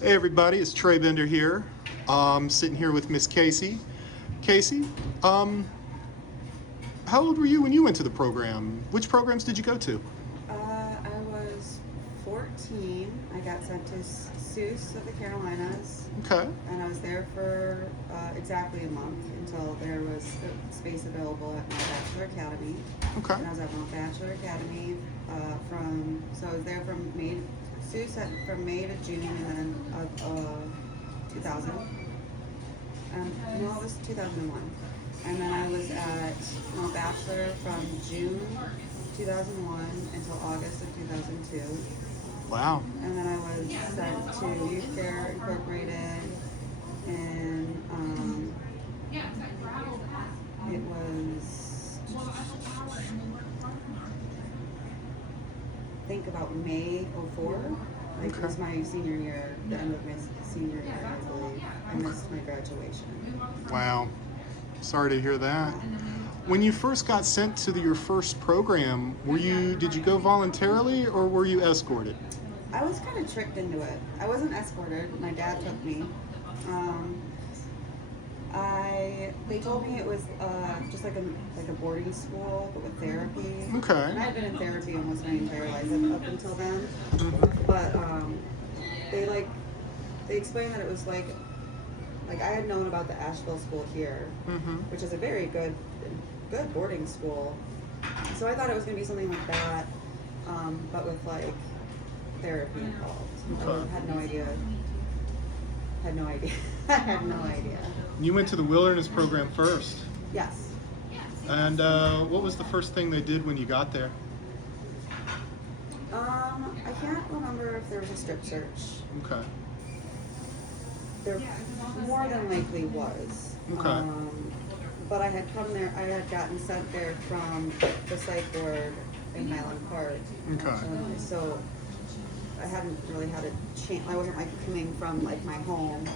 Hey everybody, it's Trey Bender here. Sitting here with Miss Casey. Casey, how old were you when you went to the program? Which programs did you go to? I was 14. I got sent to Seuss of the Carolinas, Okay, and I was there for exactly a month until there was space available at my Bachelor Academy. okay, And I was at my Bachelor Academy so I was there from from May to June, and then of 2000. No, it was 2001. And then I was at my Bachelor from June 2001 until August of 2002. wow, And then I was sent to Youth Care Incorporated, and it was, I think, about May '04. Like, it was my senior year, the end of my senior year, I believe. I missed my graduation. wow. Sorry to hear that. When you first got sent to your first program, did you go voluntarily or were you escorted? I was kind of tricked into it. I wasn't escorted. My dad took me. Um, they told me it was just like a boarding school, but with therapy. Okay. And I had been in therapy almost my entire life up until then. Mm-hmm. But they explained that it was like I had known about the Asheville school here, Mm-hmm. which is a very good boarding school. So I thought it was going to be something like that, but with like therapy involved. Okay. I had no idea. Had no idea. I had no idea. You went to the wilderness program first. Yes. And what was the first thing they did when you got there? I can't remember if there was a strip search. Okay. There more than likely was. Okay. But I had come there. I had gotten sent there from the psych ward in Highland Park. Okay. So I hadn't really had a chance. I wasn't like coming from like my home.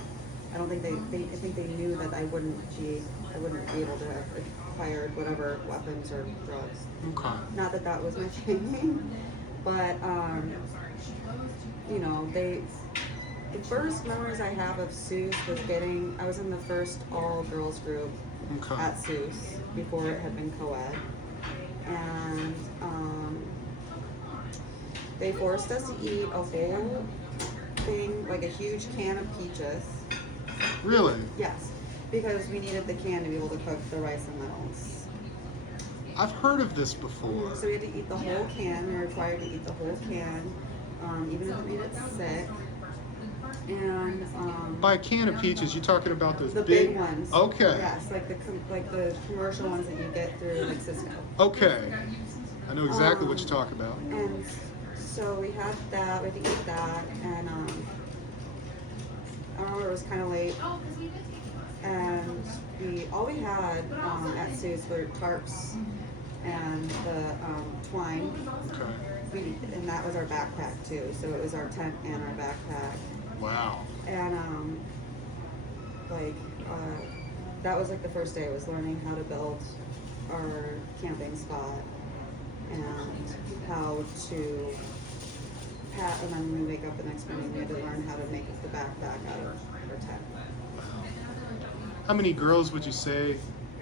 I don't think I think they knew that I wouldn't be able to have acquired whatever weapons or drugs. Okay. Not that that was my thing, but the first memories I have of Seuss was I was in the first all-girls group Okay. at Seuss before it had been co-ed. And they forced us to eat a whole thing, like a huge can of peaches. Really? Yes, because we needed the can to be able to cook the rice and lentils. I've heard of this before. So we had to eat the whole can. We were required to eat the whole can, even if it made it sick. And By a can of peaches, you talking about those the big ones. Okay. Yes, like the commercial ones that you get through like Cisco. Okay. I know exactly what you're talking about. And so we had that. We had to eat that, and I remember it was kind of late, and all we had at Seuss were tarps and the twine. Okay. And that was our backpack too. So it was our tent and our backpack. Wow. And that was like the first day. I was learning how to build our camping spot and how to pack. And then when we wake up the next morning, we had to learn how to make the backpack out of our tent. How many girls would you say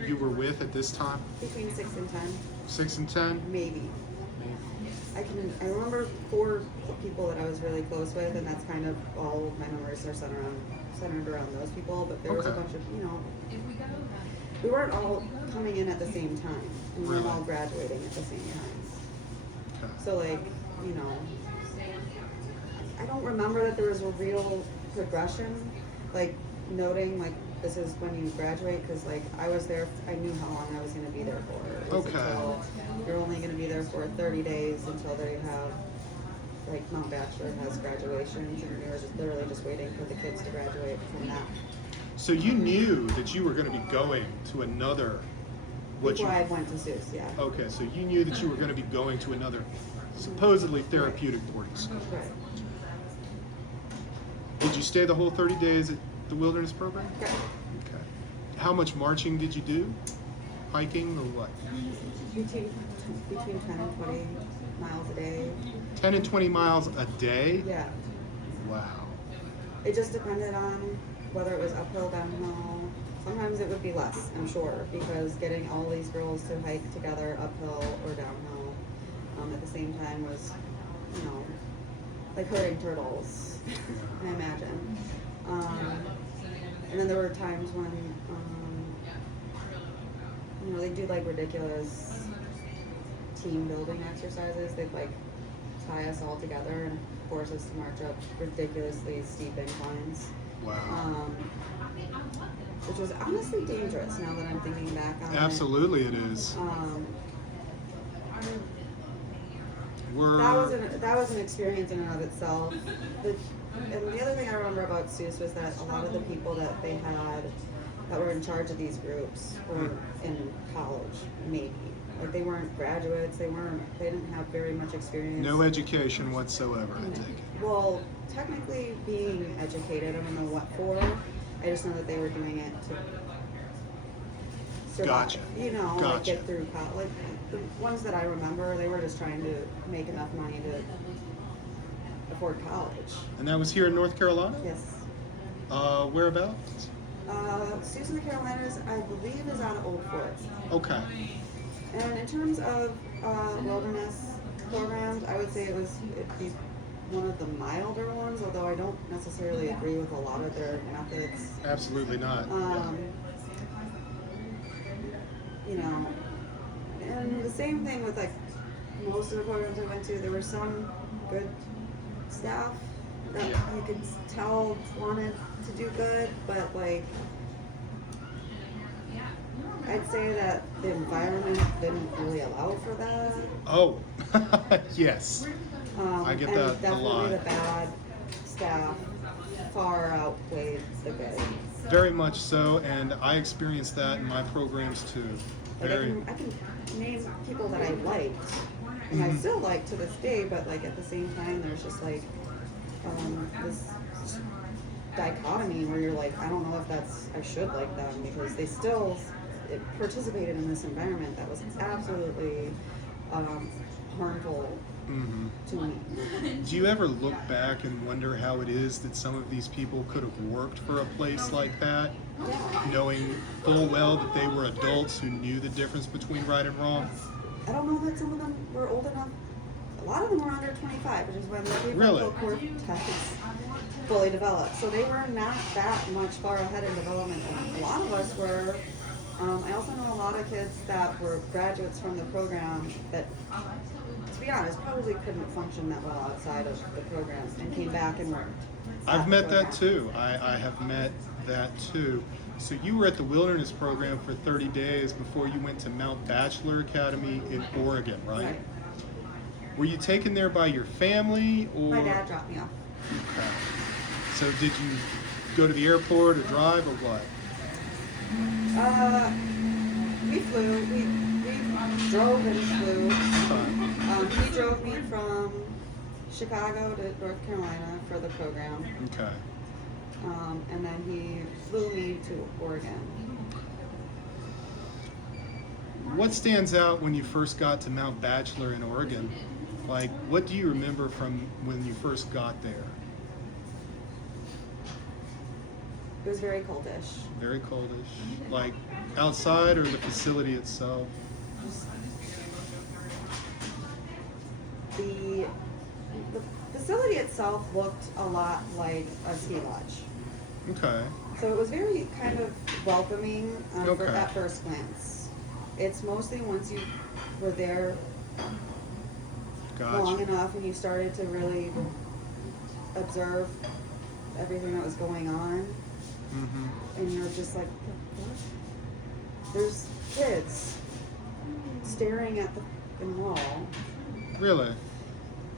you were with at this time? Between 6 and 10, 6 and 10? maybe. Maybe. I remember 4 people that I was really close with, and that's kind of all of my memories are centered around those people. But there was a Okay. bunch of, we weren't all coming in at the same time, and we weren't all graduating at the same time. Okay. So I don't remember that there was a real progression, like noting like this is when you graduate, because like I was there, I knew how long I was going to be there for. It was Okay. until you're only going to be there for 30 days until they have, like Mount Bachelor has graduations, and we were just literally just waiting for the kids to graduate from that. So you knew that you were going to be going to another. Before I went to Seuss, yeah. Okay, so you knew that you were going to be going to another supposedly therapeutic boarding school. Right. Did you stay the whole 30 days at the wilderness program? Okay. Okay. How much marching did you do? Hiking or what? Between 10 and 20 miles a day. 10 and 20 miles a day? Yeah. Wow. It just depended on whether it was uphill, downhill. Sometimes it would be less, I'm sure, because getting all these girls to hike together uphill or downhill at the same time was, you know, like herding turtles, I imagine. And then there were times when, you know, they'd do like ridiculous team building exercises. They'd like tie us all together and force us to march up ridiculously steep inclines. Wow. Which was honestly dangerous now that I'm thinking back on Absolutely it is. That was an experience in and of itself. And the other thing I remember about Seuss was that a lot of the people that they had that were in charge of these groups were in college, maybe. Like they weren't graduates, they didn't have very much experience. No education whatsoever, I take it. Well, technically being educated, I don't know what for. I just know that they were doing it to survive. Gotcha. You know, Gotcha. like get through college. Like the ones that I remember, they were just trying to make enough money to afford college. And that was here in North Carolina? Yes. Whereabouts? Seuss in the Carolinas, I believe, is out of Old Fort. Okay. And in terms of wilderness programs, I would say it'd be one of the milder ones, although I don't necessarily agree with a lot of their methods. Absolutely not. You know, and the same thing with like most of the programs I went to, there were some good staff that you could tell wanted to do good, but like I'd say that the environment didn't really allow for that. Oh, yes. I get and that a definitely lot. the bad staff far outweighed the good. Very much so, and I experienced that in my programs too. Like Very. I can name people that I liked, and I still like to this day, but like at the same time, there's just like this dichotomy where you're like, I don't know if I should like them because they still participated in this environment that was absolutely harmful to me. Do you ever look back and wonder how it is that some of these people could have worked for a place like that, knowing full well that they were adults who knew the difference between right and wrong? I don't know that some of them were old enough. A lot of them were under 25, which is when the prefrontal cortex fully developed. So they were not that much far ahead in development. And a lot of us were. I also know a lot of kids that were graduates from the program that, to be honest, probably couldn't function that well outside of the program and came back and worked. I've met that too. I have met that too. So you were at the wilderness program for 30 days before you went to Mount Bachelor Academy in Oregon, right? Were you taken there by your family or? My dad dropped me off. Okay. So did you go to the airport or drive or what? We flew. We drove and flew. He drove me from Chicago to North Carolina for the program. Okay. And then he flew me to Oregon. What stands out when you first got to Mount Bachelor in Oregon? Like, what do you remember from when you first got there? It was very coldish. Very coldish. Like, outside or the facility itself? The facility itself looked a lot like a ski lodge. Okay. So it was very kind of welcoming Okay. at first glance. It's mostly once you were there long Gotcha. enough and you started to really observe everything that was going on, and you're just like, what? There's kids staring at the fucking wall. Really?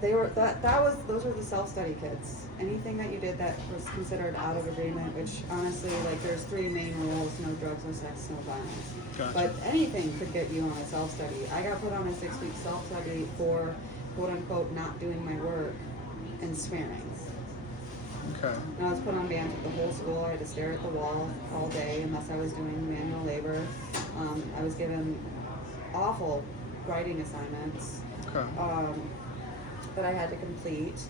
They were those were the self-study kids. Anything that you did that was considered out of agreement, which honestly, like, there's 3 main rules: no drugs, no sex, no violence. Gotcha. But anything could get you on a self-study. I got put on a 6-week self-study for quote unquote not doing my work and swearing. Okay. And I was put on band the whole school. I had to stare at the wall all day unless I was doing manual labor. I was given awful writing assignments. Okay. That I had to complete.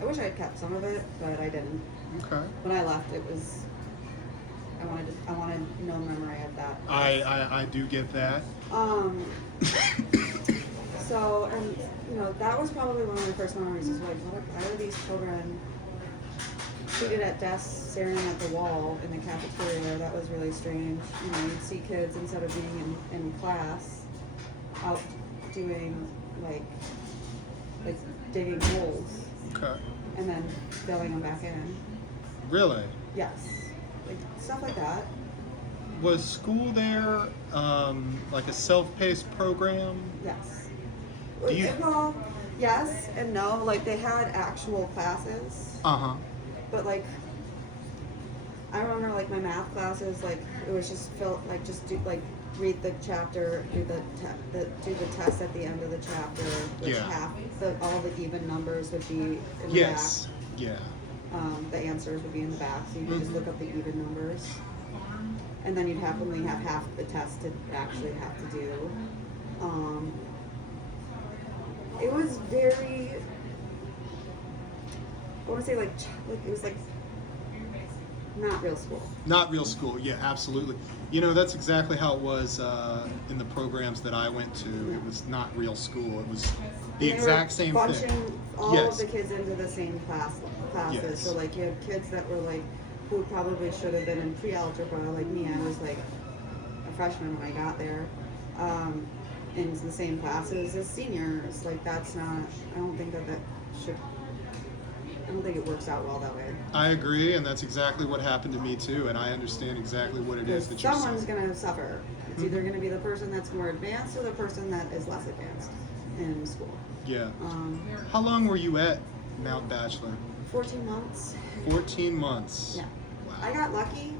I wish I had kept some of it, but I didn't. Okay. When I left, it was I wanted no memory of that. I do get that. Um. So, and that was probably one of my first memories. Is like, why are these children seated at desks staring at the wall in the cafeteria? That was really strange. You'd see kids, instead of being in class, out doing like digging holes Okay. and then filling them back in. Really? Yes, like stuff like that. Was school there like a self-paced program? Yes. Do you- Well, yes and no. Like they had actual classes, Uh-huh. but like I remember like my math classes, like it was just read the chapter, do the test at the end of the chapter, which Yeah. all the even numbers would be in the Yes. back. Yeah. The answers would be in the back, so you could just look up the even numbers. And then you'd only have half the test to actually have to do. It was very, I want to say like it was like not real school. Not real school. Yeah, absolutely. That's exactly how it was in the programs that I went to. It was not real school. It was the exact same thing. Bunching all Yes. of the kids into the same classes. Yes. So like you had kids that were like who probably should have been in pre-algebra, like me. I was like a freshman when I got there. In the same classes as seniors. Like that's not. I don't think that should. I don't think it works out well that way. I agree, and that's exactly what happened to me too. And I understand exactly what it is that you're Someone's saying. going to suffer. It's either going to be the person that's more advanced or the person that is less advanced in school. Yeah. How long were you at Mount Bachelor? 14 months. 14 months. Yeah. Wow. I got lucky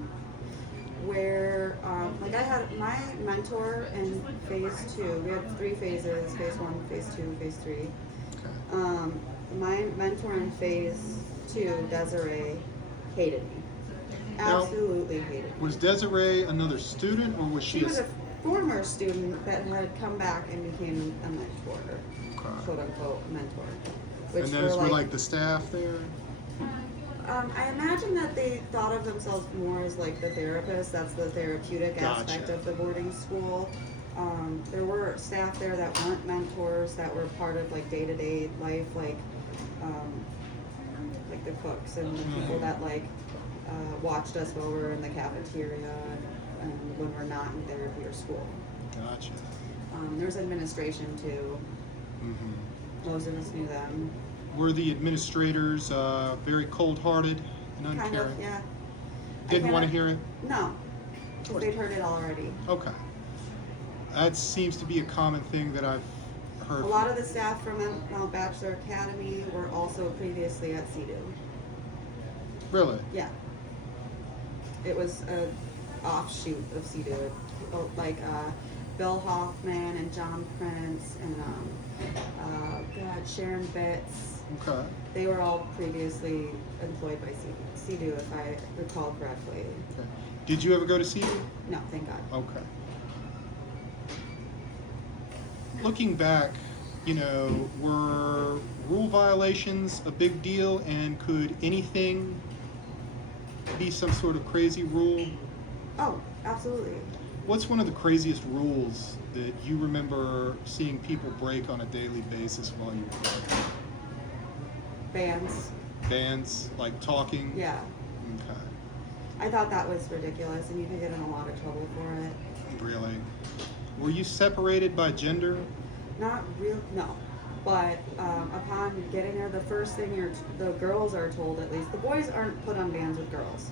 where, like I had my mentor in phase 2. We had 3 phases, phase 1, phase 2, phase 3. Okay. My mentor in phase 2, Desiree, hated me. Now, Absolutely hated me. Was Desiree another student, or was she? She was a former student that had come back and became a mentor, quote unquote mentor. Which And those were like the staff there? I imagine that they thought of themselves more as like the therapist. That's the therapeutic aspect Gotcha. of the boarding school. There were staff there that weren't mentors, that were part of like day-to-day life, like the cooks and the people that watched us while we were in the cafeteria and when we're not in therapy or school. Gotcha. There's administration too. Mm-hmm. Most of us knew them. Were the administrators very cold-hearted and uncaring? Kind of, yeah. Didn't want to hear it? No, because they'd heard it already. Okay. That seems to be a common thing that I've heard. A lot of the staff from Mount Bachelor Academy were also previously at CEDU. Really? Yeah. It was an offshoot of CEDU. Like Bill Hoffman and John Prince and Sharon Bitts. Okay. They were all previously employed by CEDU, if I recall correctly. Okay. Did you ever go to CU? No, thank God. Okay. Looking back, were rule violations a big deal, and could anything be some sort of crazy rule? Oh, absolutely. What's one of the craziest rules that you remember seeing people break on a daily basis while you were there? Bands. Bands, like talking? Yeah. Okay. I thought that was ridiculous, and you could get in a lot of trouble for it. Really? Were you separated by gender? Not real, no. But upon getting there, the first thing the girls are told, at least, the boys aren't put on bands with girls.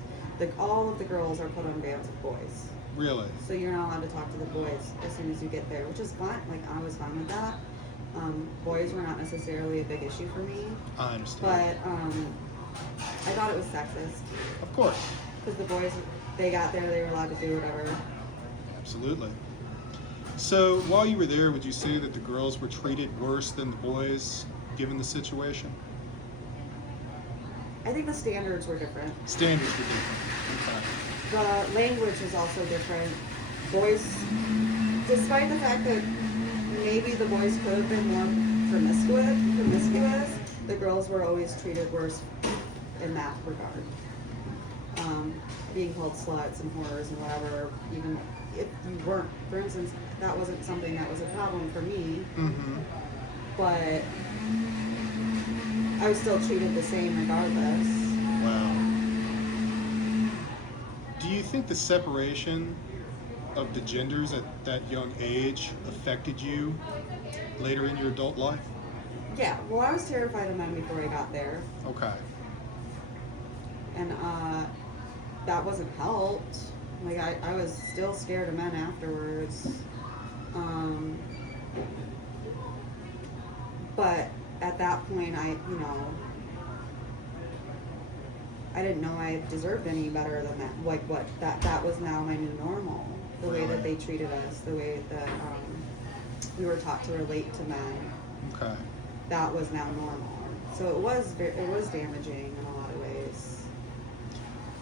All of the girls are put on bands with boys. Really? So you're not allowed to talk to the boys as soon as you get there, which is fine. Like, I was fine with that. Boys were not necessarily a big issue for me. I understand. But I thought it was sexist. Of course. Because the boys, they got there, they were allowed to do whatever. Absolutely. So, while you were there, would you say that the girls were treated worse than the boys, given the situation? I think the standards were different. Standards were different. The language was also different. Boys, despite the fact that maybe the boys could have been more promiscuous, the girls were always treated worse in that regard. Being called sluts and whores and whatever, even if you weren't, for instance, that wasn't something that was a problem for me, Mm-hmm. but I was still treated the same regardless. Wow. Do you think the separation of the genders at that young age affected you later in your adult life? Yeah, well, I was terrified of men before I got there, Okay. and that wasn't helped. Like, I was still scared of men afterwards. But at that point, I didn't know I deserved any better than that. Like, what, that was now my new normal. The way that they treated us, the way that we were taught to relate to men, Okay. that was now normal. So it was damaging in a lot of ways.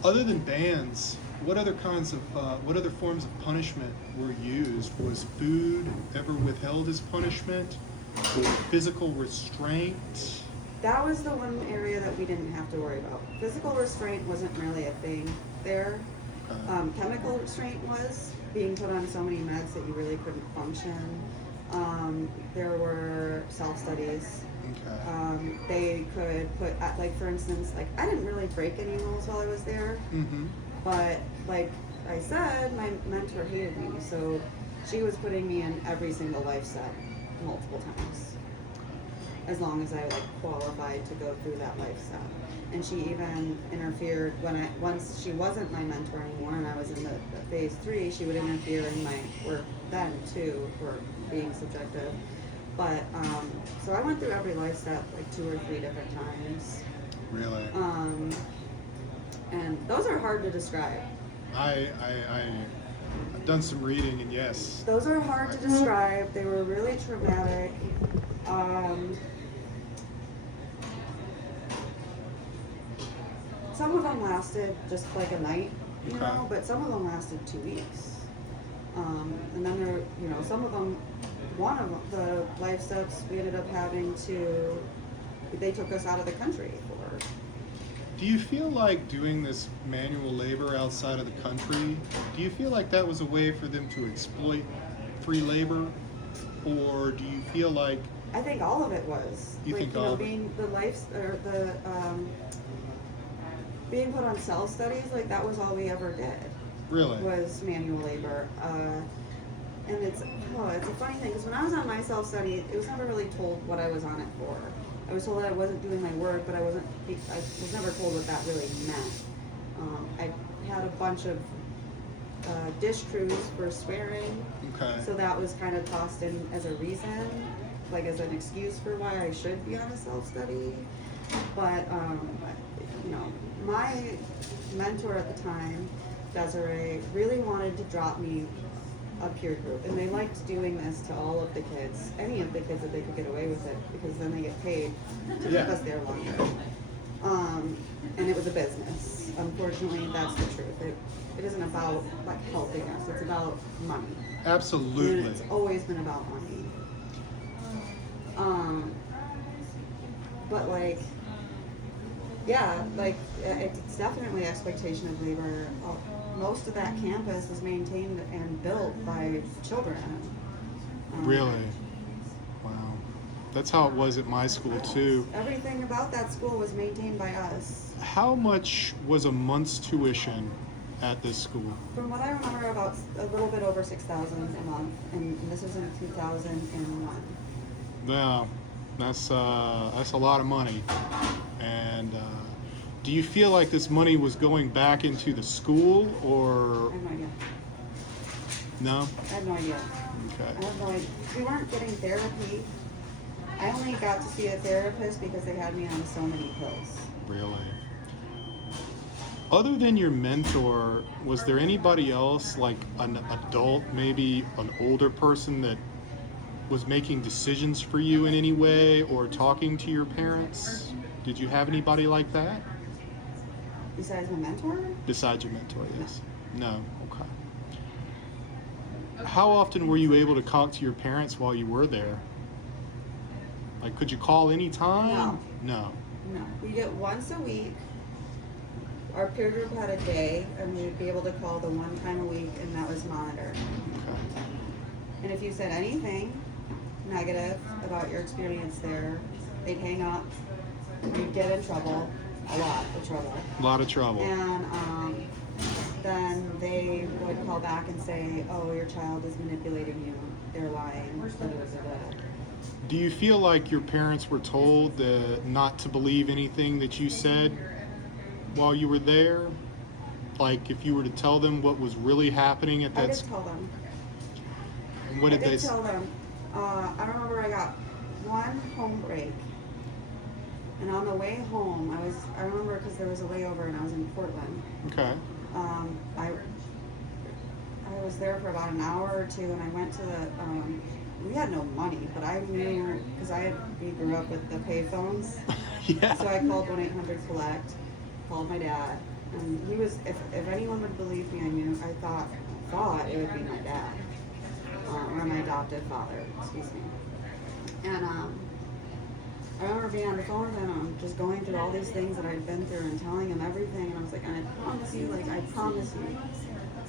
Other than bans, what other forms of punishment were used? Was food ever withheld as punishment, or physical restraint? That was the one area that we didn't have to worry about. Physical restraint wasn't really a thing there. Chemical restraint was, being put on so many meds that you really couldn't function. There were self-studies. Okay. They could put, like, for instance, like, I didn't really break any rules while I was there, Mm-hmm. but like I said, my mentor hated me, so she was putting me in every single life set multiple times, as long as I qualified to go through that life set. And she even interfered once she wasn't my mentor anymore, and I was in the phase 3. She would interfere in my work then too, for being subjective. But so I went through every life step like 2 or 3 different times. Really? And those are hard to describe. I've done some reading, and yes. Those are hard to describe. They were really traumatic. Some of them lasted just like a night, you know, but some of them lasted 2 weeks. And then some of them, one of the life steps we ended up they took us out of the country for. Do you feel like doing this manual labor outside of the country, do you feel like that was a way for them to exploit free labor? Or do you feel like... I think all of it was. Being being put on self-studies, like, that was all we ever did. Really? Was manual labor. And it's a funny thing, because when I was on my self-study, it was never really told what I was on it for. I was told that I wasn't doing my work, but I was never told what that really meant. I had a bunch of dish crews for swearing, Okay. so that was kind of tossed in as a reason, like as an excuse for why I should be on a self-study. But my mentor at the time, Desiree, really wanted to drop me a peer group, and they liked doing this to all of the kids, any of the kids that they could get away with it, because then they get paid to keep us there longer. And it was a business. Unfortunately, that's the truth. It isn't about like helping us. It's about money. Absolutely. And it's always been about money. But it's definitely exploitation of labor. Most of that campus was maintained and built by children. Really? Wow. That's how it was at my school too. Everything about that school was maintained by us. How much was a month's tuition at this school? From what I remember, about a little bit over $6,000 a month, and this was in 2001. Yeah, that's a lot of money. And do you feel like this money was going back into the school, or I have no idea. no? I have no idea. Okay. I have no idea. We weren't getting therapy. I only got to see a therapist because they had me on so many pills. Really? Other than your mentor, was there anybody else, like an adult, maybe an older person, that was making decisions for you in any way, or talking to your parents? Did you have anybody like that? Besides my mentor? Besides your mentor, yes. No? Okay. How often were you able to talk to your parents while you were there? Like, could you call any time? No. No. We get once a week. Our peer group had a day, and we'd be able to call the one time a week, and that was monitor. Okay. And if you said anything negative about your experience there, they'd hang up. You'd get in trouble, a lot of trouble. A lot of trouble. And then they would call back and say, "Oh, your child is manipulating you. They're lying." Da, da, da, da. Do you feel like your parents were told not to believe anything that you said while you were there? Like, if you were to tell them what was really happening at I that did tell them. And what did I they did tell them. I remember I got one home break, and on the way home, I remember because there was a layover and I was in Portland. Okay. I was there for about an hour or two, and I went to the. We had no money, but I knew because we grew up with the payphones. Yeah. So I called 1-800-COLLECT, called my dad, and he was. If anyone would believe me, I thought it would be my dad, or my adopted father. Excuse me. And I remember being on the phone with him, and just going through all these things that I'd been through and telling him everything, and I was like, and I promise you,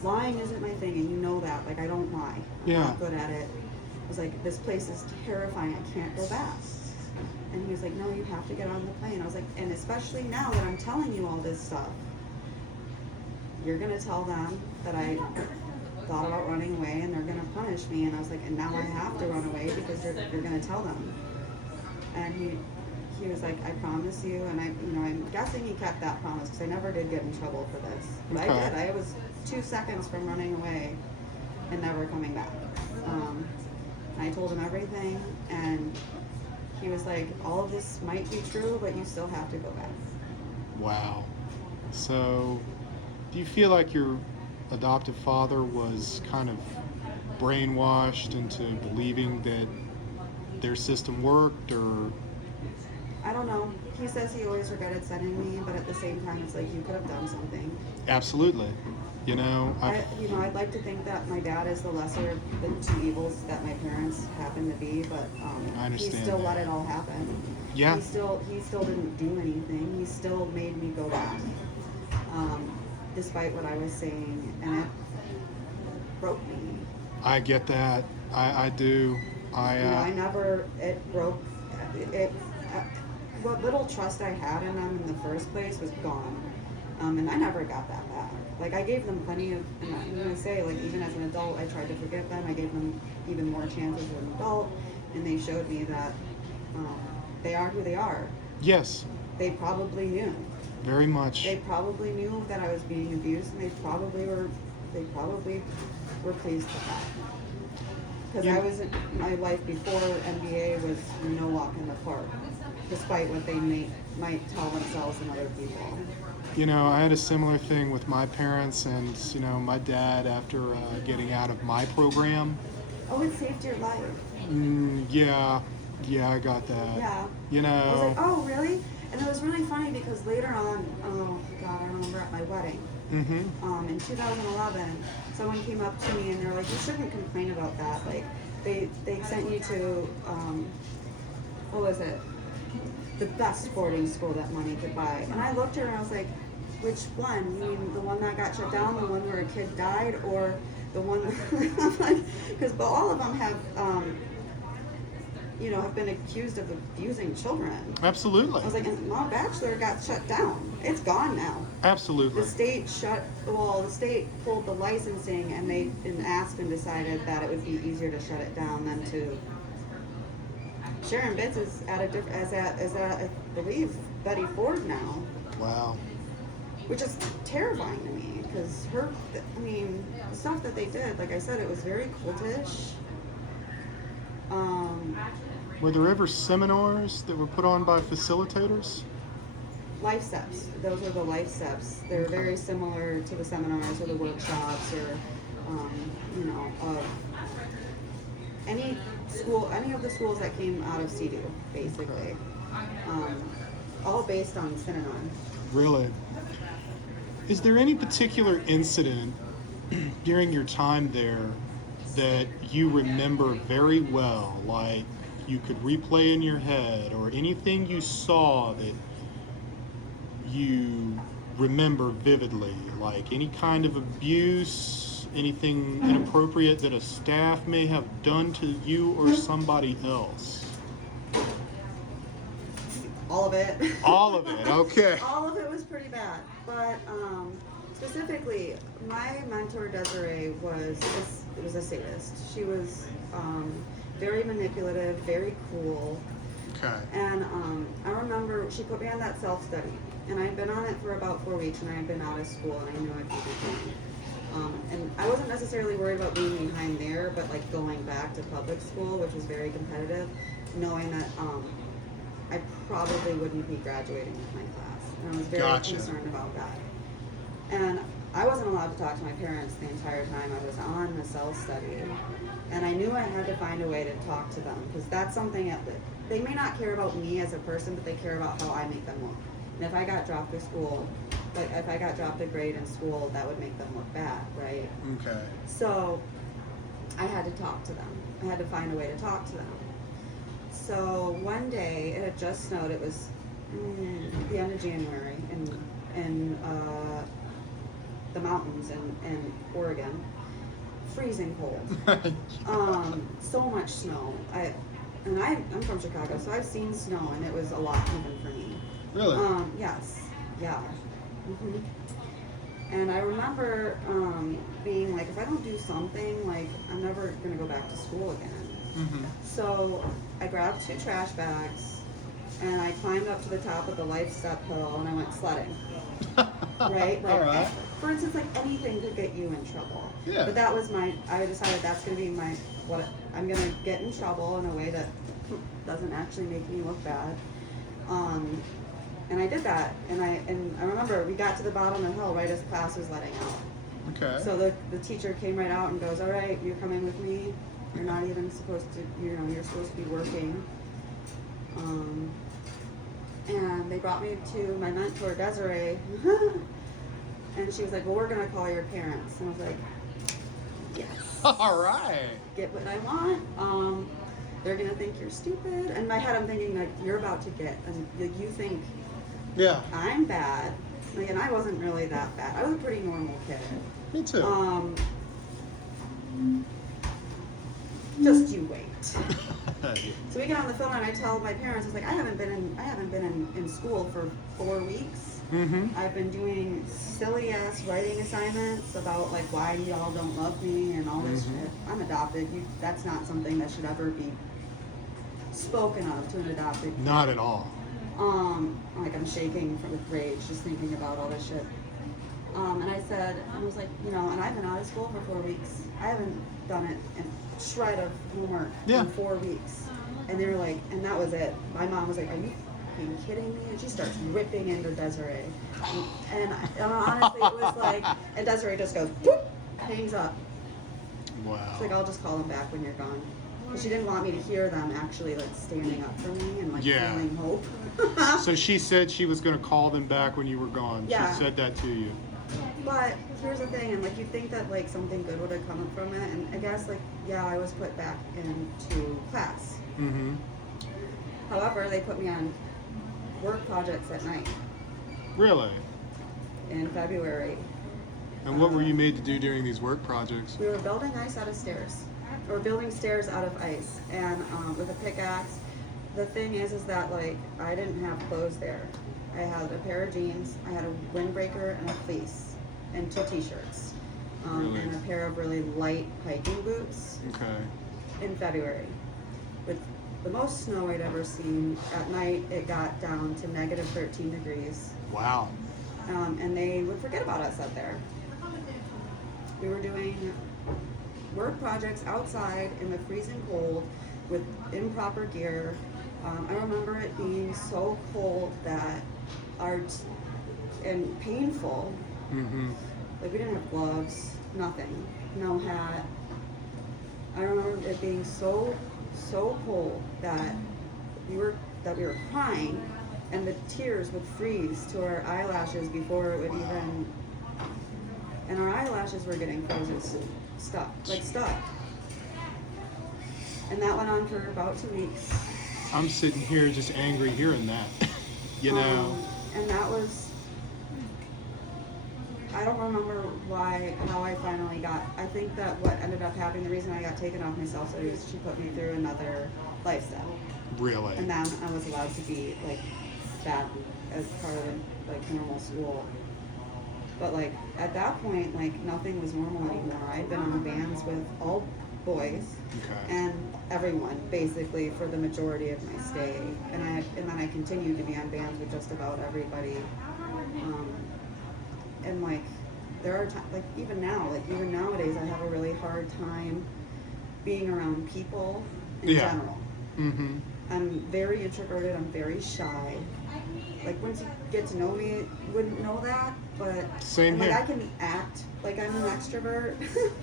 lying isn't my thing, and you know that. Like, I don't lie. I'm not good at it. I was like, this place is terrifying. I can't go back. And he was like, no, you have to get on the plane. I was like, and especially now that I'm telling you all this stuff, you're going to tell them that I thought about running away, and they're going to punish me. And I was like, and now I have to run away because you're going to tell them. And he was like, I promise you. And I'm guessing he kept that promise because I never did get in trouble for this. But I did. I was 2 seconds from running away and never coming back. I told him everything, and he was like, all of this might be true, but you still have to go back. Wow. So, do you feel like your adoptive father was kind of brainwashed into believing that their system worked, or? I don't know. He says he always regretted sending me, but at the same time, it's like, you could have done something. Absolutely. I'd like to think that my dad is the lesser of the two evils that my parents happen to be, but I understand he still that. let it all happen. Yeah. He still didn't do anything. He still made me go back, despite what I was saying, and it broke me. I get that. I do. It broke. What little trust I had in them in the first place was gone, and I never got that back. Like, I gave them plenty of, and I'm going to say, like, even as an adult, I tried to forgive them. I gave them even more chances as an adult, and they showed me that they are who they are. Yes. They probably knew. Very much. They probably knew that I was being abused, and they probably were pleased with that. Because my life before NBA was no walk in the park, despite what they might tell themselves and other people. I had a similar thing with my parents and, my dad after getting out of my program. Oh, it saved your life. Yeah, I got that. Yeah. I was like, oh, really? And it was really funny because later on, oh, God, I remember at my wedding, in 2011, someone came up to me and they're like, you shouldn't complain about that. Like, they sent you to, what was it? The best boarding school that money could buy. And I looked at her and I was like, which one? You mean the one that got shut down, the one where a kid died, or the one? Because all of them have, have been accused of abusing children. Absolutely. I was like, and Mom Bachelor got shut down. It's gone now. Absolutely. The state pulled the licensing, and they in Aspen decided that it would be easier to shut it down than to. Sharon Bitts is I believe Betty Ford now. Wow. Which is terrifying to me because the stuff that they did, like I said, it was very cultish. Were there ever seminars that were put on by facilitators? Life steps. Those are the life steps. They're very similar to the seminars or the workshops or, any of the schools that came out of CEDU, basically. All based on Synanon. Really? Is there any particular incident during your time there that you remember very well? Like, you could replay in your head, or anything you saw that you remember vividly, like any kind of abuse, anything inappropriate that a staff may have done to you or somebody else? All of it. All of it, okay. All of it was pretty bad, but specifically, my mentor Desiree was a sadist. She was very manipulative, very cruel. Okay. And I remember she put me on that self-study, and I'd been on it for about 4 weeks, and I had been out of school, and I knew I'd be behind. And I wasn't necessarily worried about being behind there, but like going back to public school, which was very competitive, knowing that I probably wouldn't be graduating with my class. And I was very concerned about that. And I wasn't allowed to talk to my parents the entire time I was on the self-study. And I knew I had to find a way to talk to them, because that's something that they may not care about me as a person, but they care about how I make them look. And if I got dropped to school, like if I got dropped a grade in school, that would make them look bad, right? Okay. So I had to talk to them. I had to find a way to talk to them. So one day, it had just snowed. It was the end of January in the mountains in Oregon. Freezing cold. So much snow. I'm from Chicago, so I've seen snow, and it was a lot even for me. Really? Yes. Yeah. Mm-hmm. And I remember being like, if I don't do something, like, I'm never going to go back to school again. Mm-hmm. So I grabbed 2 trash bags, and I climbed up to the top of the Life Step Hill, and I went sledding. Right? Like, all right. For instance, like, anything could get you in trouble. Yeah. But that was I decided that's going to be I'm going to get in trouble in a way that doesn't actually make me look bad. And I did that, and I remember we got to the bottom of the hill right as class was letting out. Okay. So the teacher came right out and goes, all right, you're coming with me. You're not even supposed to, you're supposed to be working. And they brought me to my mentor, Desiree. And she was like, well, we're going to call your parents. And I was like, yes. All right. Get what I want. They're going to think you're stupid. And in my head, I'm thinking, like, you're about to get, and you think I'm bad. Like, and I wasn't really that bad. I was a pretty normal kid. Me too. Just you wait. So we get on the phone, and I tell my parents, I was like, I haven't been in school for 4 weeks. Mm-hmm. I've been doing silly ass writing assignments about like why y'all don't love me and all this shit. I'm adopted. That's not something that should ever be spoken of to an adopted kid. Not at all. Like I'm shaking with rage just thinking about all this shit. And I was like, and I've been out of school for 4 weeks. I haven't done it in a shred of homework in 4 weeks. And they were like, and that was it. My mom was like, are you fucking kidding me? And she starts ripping into Desiree. And honestly, it was like, and Desiree just goes, whoop, hangs up. Wow. She's like, I'll just call them back when you're gone. But she didn't want me to hear them actually like standing up for me and like feeling hope. So she said she was going to call them back when you were gone. Yeah. She said that to you. But here's the thing, and like you'd think that like something good would have come from it, and I guess like I was put back into class. Mm-hmm. However, they put me on work projects at night. Really? In February. And what were you made to do during these work projects? We were building ice out of stairs, or building stairs out of ice, and with a pickaxe. The thing is that like I didn't have clothes there. I had a pair of jeans, I had a windbreaker and a fleece, and 2 t-shirts, Really? and a pair of really light hiking boots. Okay. In February, with the most snow I'd ever seen. At night, it got down to negative 13 degrees. Wow. And they would forget about us out there. We were doing work projects outside in the freezing cold with improper gear. I remember it being so cold that and painful. Mm-hmm. Like we didn't have gloves, nothing, no hat. I remember it being so cold that we were crying, and the tears would freeze to our eyelashes before it would even. And our eyelashes were getting frozen, stuck. And that went on for about 2 weeks. I'm sitting here just angry hearing that. You know. And that was, I don't remember how I finally got, I think that what ended up happening, the reason I got taken off my self study was she put me through another lifestyle. Really. And then I was allowed to be like that as part of like normal school. But like at that point, like nothing was normal anymore. I'd been on bands with all boys and everyone basically for the majority of my stay, and then I continued to be on bands with just about everybody. And like there are times, like even nowadays, I have a really hard time being around people in general. Mm-hmm. I'm very introverted. I'm very shy. Like once you get to know me, you wouldn't know that, but Same like here. I can act like I'm an extrovert.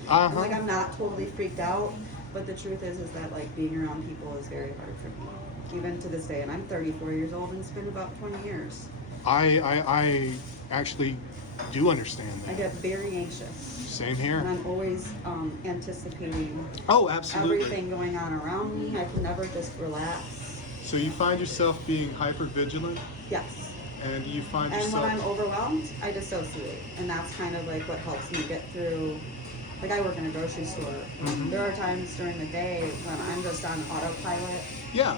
Uh-huh. Like I'm not totally freaked out, but the truth is that like being around people is very hard for me, even to this day. And I'm 34 years old, and it's been about 20 years. I actually do understand that. I get very anxious. Same here. And I'm always anticipating Oh, absolutely. everything going on around me. I can never just relax. So you find yourself being hyper vigilant, Yes. and you find And yourself. when I'm overwhelmed, I dissociate, and that's kind of like what helps me get through. Like I work in a grocery store. Mhm. There are times during the day when I'm just on autopilot, Yeah.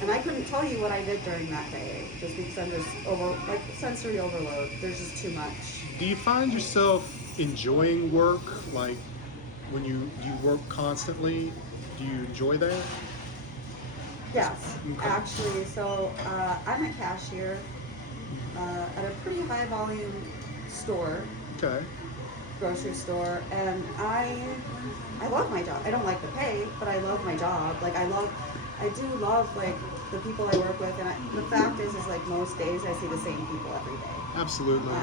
and I couldn't tell you what I did during that day, just because I'm just like sensory overload. There's just too much. Do you find yourself enjoying work, like when you work constantly? Do you enjoy that? Yes, Okay. actually. So I'm a cashier at a pretty high volume store. Okay. Grocery store, and I love my job. I don't like the pay, but I love my job. Like I do love like the people I work with, and the fact is like most days I see the same people every day. Absolutely.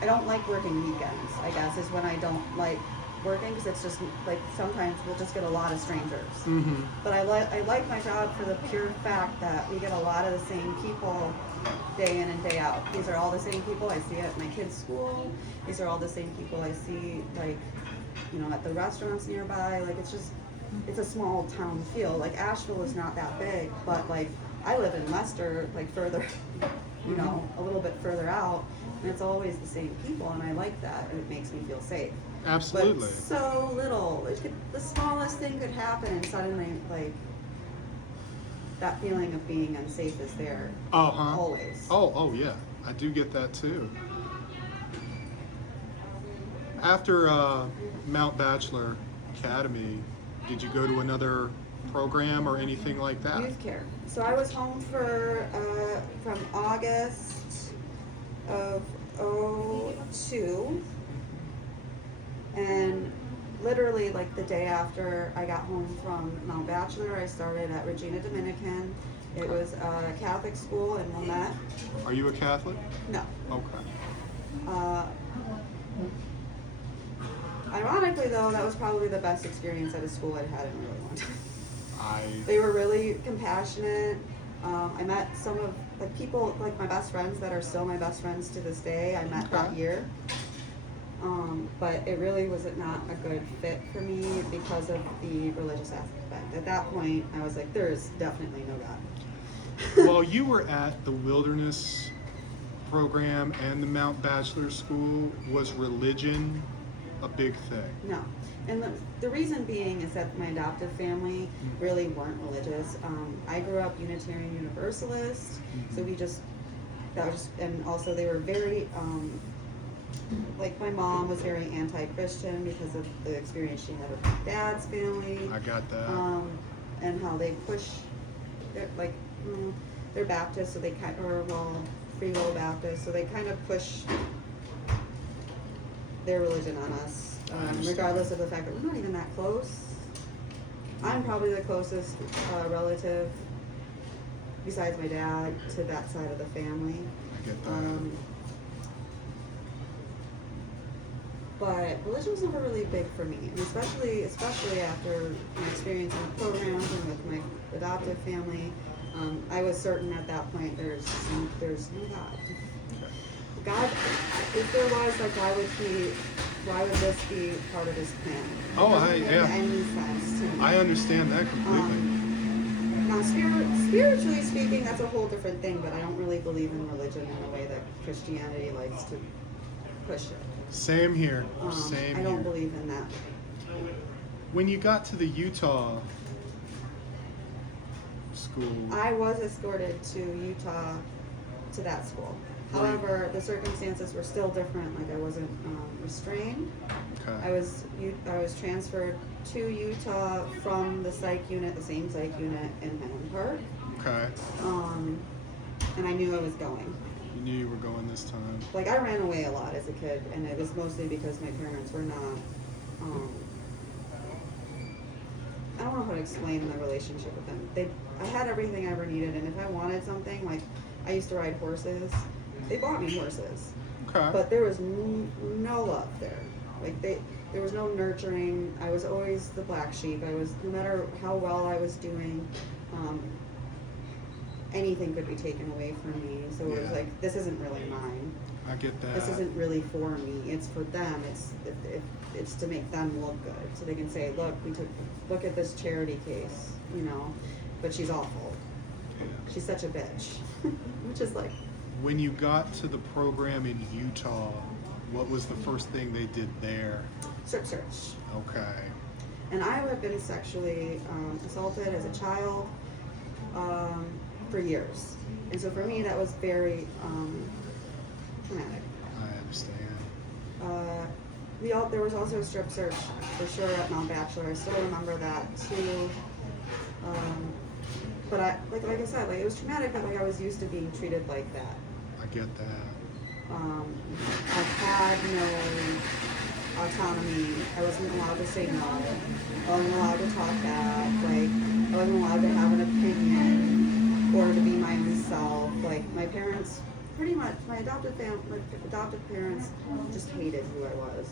I don't like working weekends, I guess, is when I don't like working, because it's just like sometimes we'll just get a lot of strangers. Mm-hmm. But I like my job for the pure fact that we get a lot of the same people day in and day out. These are all the same people I see at my kids' school. These are all the same people I see, like, at the restaurants nearby. Like, it's a small town feel. Like, Asheville is not that big, but, like, I live in Leicester, like, further, a little bit further out, and it's always the same people, and I like that, and it makes me feel safe. Absolutely. But so little. The smallest thing could happen, and suddenly, like, that feeling of being unsafe is there. Uh-huh. Always. Oh, yeah. I do get that too. After Mount Bachelor Academy, did you go to another program or anything like that? Youth care. So I was home from August of '02, and literally like the day after I got home from Mount Bachelor, I started at Regina Dominican. It was a Catholic school in Wilmette. Are you a Catholic? No. Okay. Ironically, though, that was probably the best experience at a school I'd had in a really long time. I They were really compassionate. I met some of people, like my best friends that are still my best friends to this day. I met that year. But it really was not a good fit for me because of the religious aspect. At that point, I was like, there is definitely no God. While you were at the Wilderness program and the Mount Bachelor School, was religion a big thing? No. And the reason being is that my adoptive family really weren't religious. I grew up Unitarian Universalist, so and also they were very, like my mom was very anti-Christian because of the experience she had with my dad's family. I got that. And how they push, they're Baptist, so they Free Will Baptist, so they kind of push their religion on us, regardless of the fact that we're not even that close. I'm probably the closest relative, besides my dad, to that side of the family. I get that. But religion was never really big for me, and especially after my experience in the programs and with my adoptive family. I was certain at that point there's no God. God, if there was, like, why would he why would this be part of his plan? Oh, It doesn't I- make yeah. any sense to me. I understand that completely. Now, spiritually speaking, that's a whole different thing, but I don't really believe in religion in the way that Christianity likes to push it. Same here. Same I don't here. believe in that. When you got to the Utah school, I was escorted to Utah to that school. Right. However, the circumstances were still different. Like I wasn't restrained. okay. I was transferred to Utah from the psych unit, the same psych unit in Highland Park. Okay. And I knew I was going. You knew you were going this time. Like I ran away a lot as a kid, and it was mostly because my parents were not. I don't know how to explain my relationship with them. I had everything I ever needed, and if I wanted something, like I used to ride horses, they bought me horses, Okay. but there was no love there. Like there was no nurturing. I was always the black sheep. I was, no matter how well I was doing, anything could be taken away from me. So it was Yeah. like, this isn't really mine. I get that. This isn't really for me. It's for them. It's to make them look good, so they can say, look at this charity case, you know. But she's awful. Yeah. She's such a bitch, which is like, When you got to the program in Utah, what was the first thing they did there? strip search. Okay. And I have been sexually assaulted as a child for years, and so for me that was very traumatic. I understand. There was also a strip search for sure at Mount Bachelor. I still remember that too. But like I said, like it was traumatic that like I was used to being treated like that. I get that. I had no autonomy. I wasn't allowed to say no. I wasn't allowed to talk back. Like I wasn't allowed to have an opinion or to be my own self. Like my parents, pretty much, my adoptive parents just hated who I was.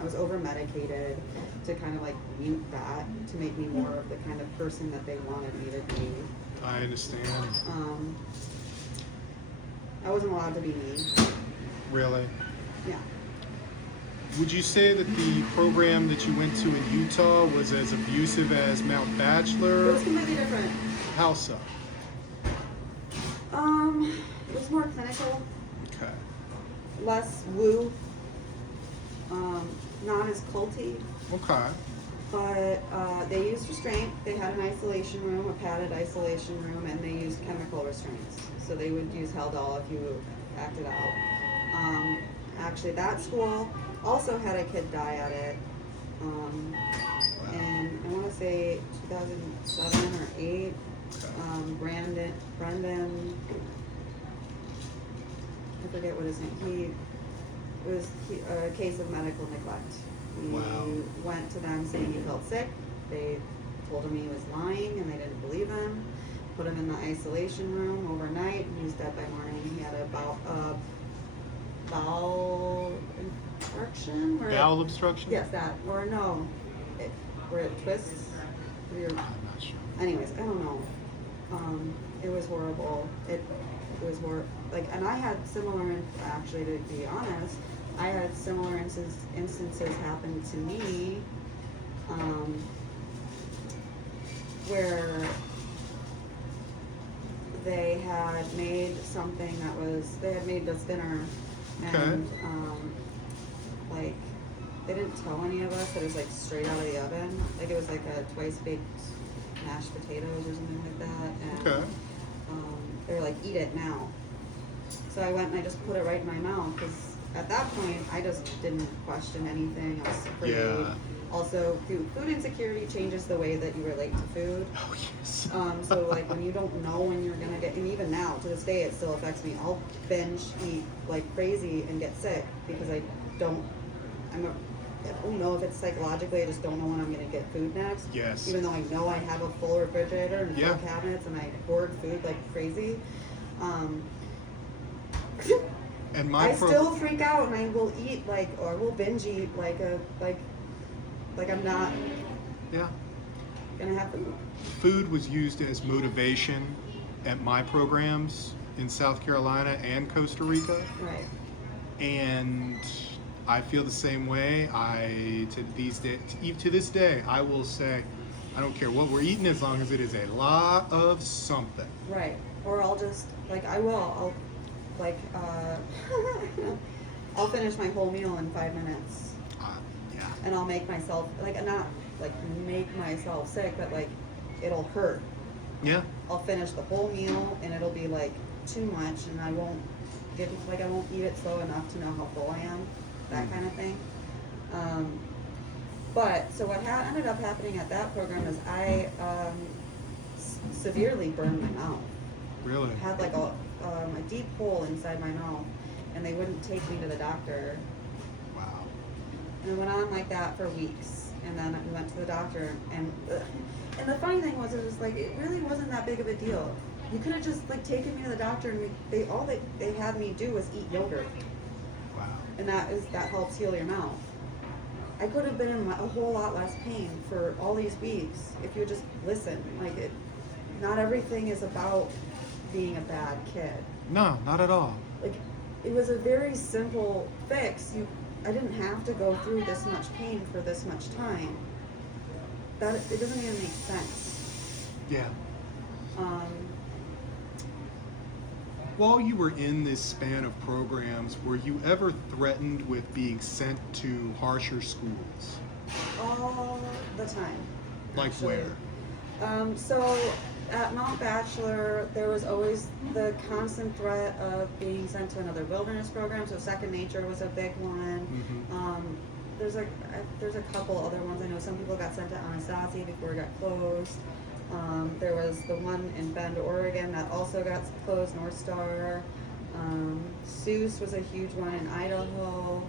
I was over medicated to kind of like mute that, to make me more of the kind of person that they wanted me to be. I understand. I wasn't allowed to be me. Really? Yeah. Would you say that the program that you went to in Utah was as abusive as Mount It Bachelor? was completely different. How so? It was more clinical, Okay. less woo, not as culty, Okay. but they used restraint. They had an isolation room, a padded isolation room, and they used chemical restraints. So they would use Haldol if you acted out. Actually, that school also had a kid die at it, and I want to say 2007 or 8. Brendan, I forget what his name. It was a case of medical neglect. He Wow. went to them saying he felt sick. They told him he was lying, and they didn't believe him. Put him in the isolation room overnight, and he was dead by morning. He had a bowel infarction. Bowel obstruction? Yes, that. Or no, where it twists. Where you're, I'm not sure. anyways, I don't know. It was horrible. It was like, and I had similar, actually, to be honest, I had similar instances happen to me, where they had made something they had made this dinner, and, like, they didn't tell any of us that it was, like, straight out of the oven. Like, it was, like, a twice-baked mashed potatoes or something like that, and Okay. they were like, eat it now. So I went and I just put it right in my mouth, because at that point I just didn't question anything. I was afraid. Yeah. Also, food insecurity changes the way that you relate to food. Oh, yes. So like when you don't know when you're gonna get, and even now to this day it still affects me. I'll binge eat like crazy and get sick because I don't know if it's psychologically, I just don't know when I'm gonna get food next. Yes. Even though I know I have a full refrigerator and Yeah. full cabinets and I hoard food like crazy. And my I still freak out and I will eat or will binge eat like I'm not yeah. gonna have food. Food was used as motivation at my programs in South Carolina and Costa Rica. Right. And I feel the same way. To this day, I will say, I don't care what we're eating as long as it is a lot of something. Right. Or I'll just, like, I'll, like, I'll finish my whole meal in 5 minutes. Yeah. And I'll make myself, like, not, like, make myself sick, but, like, it'll hurt. Yeah. I'll finish the whole meal, and it'll be, like, too much, and I won't I won't eat it slow enough to know how full I am, that kind of thing. But, so what ended up happening at that program is I severely burned my mouth. Really? Had like a deep hole inside my mouth, and they wouldn't take me to the doctor. Wow. And it went on like that for weeks, and then we went to the doctor, and the funny thing was, it was like, it really wasn't that big of a deal. You could have just like taken me to the doctor, and all they had me do was eat yogurt. Wow. And that helps heal your mouth. I could have been in a whole lot less pain for all these weeks if you just listen. Like, not everything is about being a bad kid. No, not at all. Like, it was a very simple fix. I didn't have to go through this much pain for this much time. It doesn't even make sense. Yeah. While you were in this span of programs, were you ever threatened with being sent to harsher schools? All the time. Like actually. where? So at Mount Bachelor, there was always the constant threat of being sent to another wilderness program. So Second Nature was a big one. Mm-hmm. There's a couple other ones. I know some people got sent to Anasazi before it got closed. There was the one in Bend, Oregon that also got closed, North Star. Seuss was a huge one in Idaho.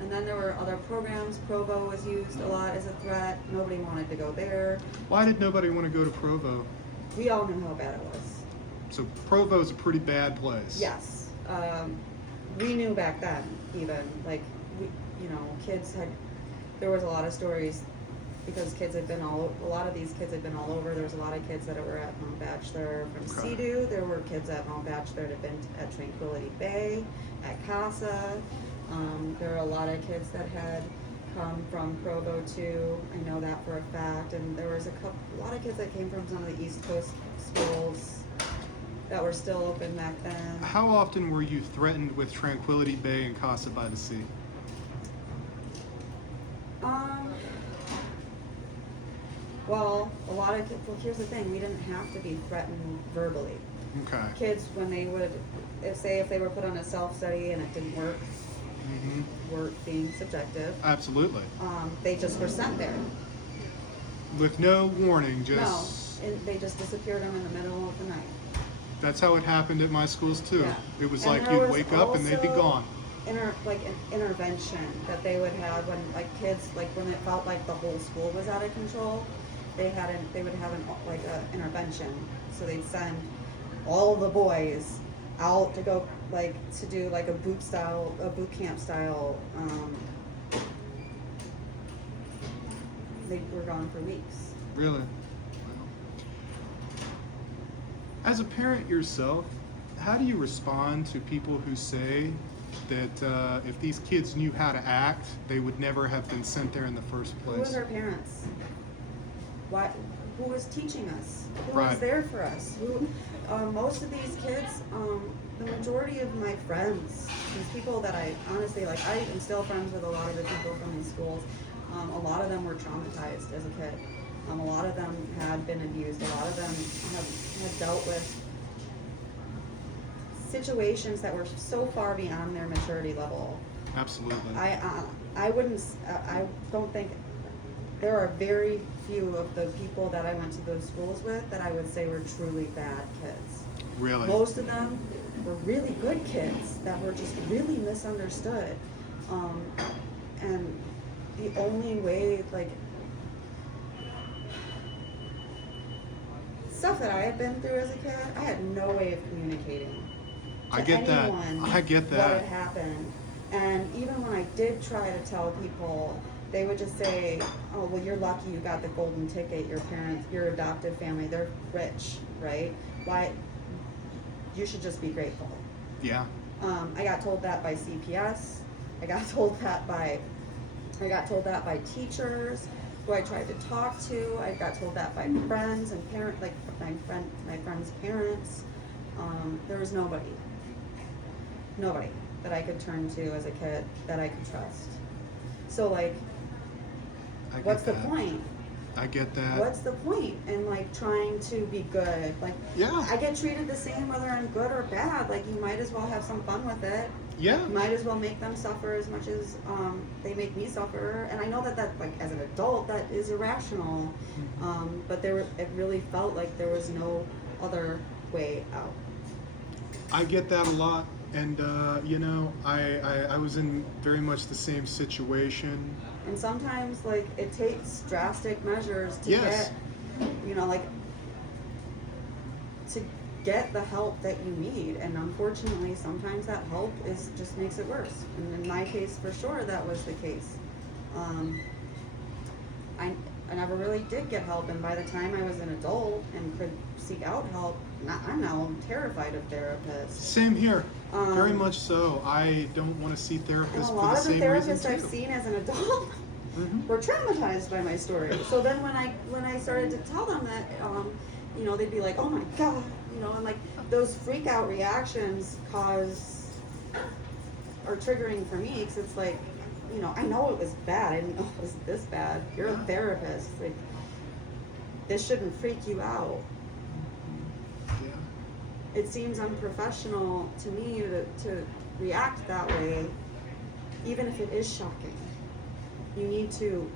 And then there were other programs. Provo was used a lot as a threat. Nobody wanted to go there. Why did nobody want to go to Provo? We all knew how bad it was. So Provo's a pretty bad place. Yes. We knew back then, even. Like, there was a lot of stories because a lot of these kids had been all over. There was a lot of kids that were at Mount Bachelor from Sea-Doo. There were kids at Mount Bachelor that had been at Tranquility Bay, at Casa. There were a lot of kids that had come from Provo too. I know that for a fact. And there was a lot of kids that came from some of the East Coast schools that were still open back then. How often were you threatened with Tranquility Bay and Casa by the Sea? Well, a lot of kids, here's the thing, we didn't have to be threatened verbally. Okay. Kids, when they would, if they were put on a self-study and it didn't work, were being subjective. Absolutely. They just were sent there. With no warning, just... No, and they just disappeared them in the middle of the night. That's how it happened at my schools too. Yeah. It was And like there you'd was wake up and they'd be also gone. An intervention that they would have when kids, when it felt like the whole school was out of control, they would have an intervention. So they'd send all the boys out to go to do a boot camp style. They were gone for weeks. Really? Wow. As a parent yourself, how do you respond to people who say that if these kids knew how to act, they would never have been sent there in the first place? Who was our parents? Who was teaching us? Who Right. was there for us? Most of these kids, the majority of my friends, these people that I honestly I am still friends with a lot of the people from these schools. A lot of them were traumatized as a kid. A lot of them had been abused. A lot of them had dealt with situations that were so far beyond their maturity level. Absolutely. I don't think there are very few of the people that I went to those schools with that I would say were truly bad kids. Really? Most of them were really good kids that were just really misunderstood. And the only way, stuff that I had been through as a kid, I had no way of communicating to I get that. anyone I get that. what had happened. And even when I did try to tell people, they would just say, oh, well, you're lucky you got the golden ticket. Your parents, your adoptive family, they're rich, right? Why? You should just be grateful. Yeah. I got told that by CPS. I got told that by teachers who I tried to talk to. I got told that by friends and my friends' parents. There was nobody that I could turn to as a kid that I could trust. So like, what's the point? I get that. What's the point in like trying to be good? Like, Yeah. I get treated the same whether I'm good or bad. Like, you might as well have some fun with it. Yeah. You might as well make them suffer as much as they make me suffer. And I know that like as an adult that is irrational, but it really felt like there was no other way out. I get that a lot, and you know, I was in very much the same situation. And sometimes, like, it takes drastic measures to Yes. get, you know, like, to get the help that you need. And unfortunately, sometimes that help just makes it worse. And in my case, for sure, that was the case. I never really did get help, and by the time I was an adult and could seek out help, I'm now terrified of therapists. Same here. Very much so. I don't want to see therapists And a for lot the of the same reason therapists I've too. seen as an adult were traumatized by my story. So then when I started to tell them that, you know, they'd be like, "Oh my God," you know, and like those freak out reactions are triggering for me, because it's like, you know, I know it was bad. I didn't know it was this bad. You're a therapist. Like, this shouldn't freak you out. Yeah. It seems unprofessional to me to react that way, even if it is shocking. You need to,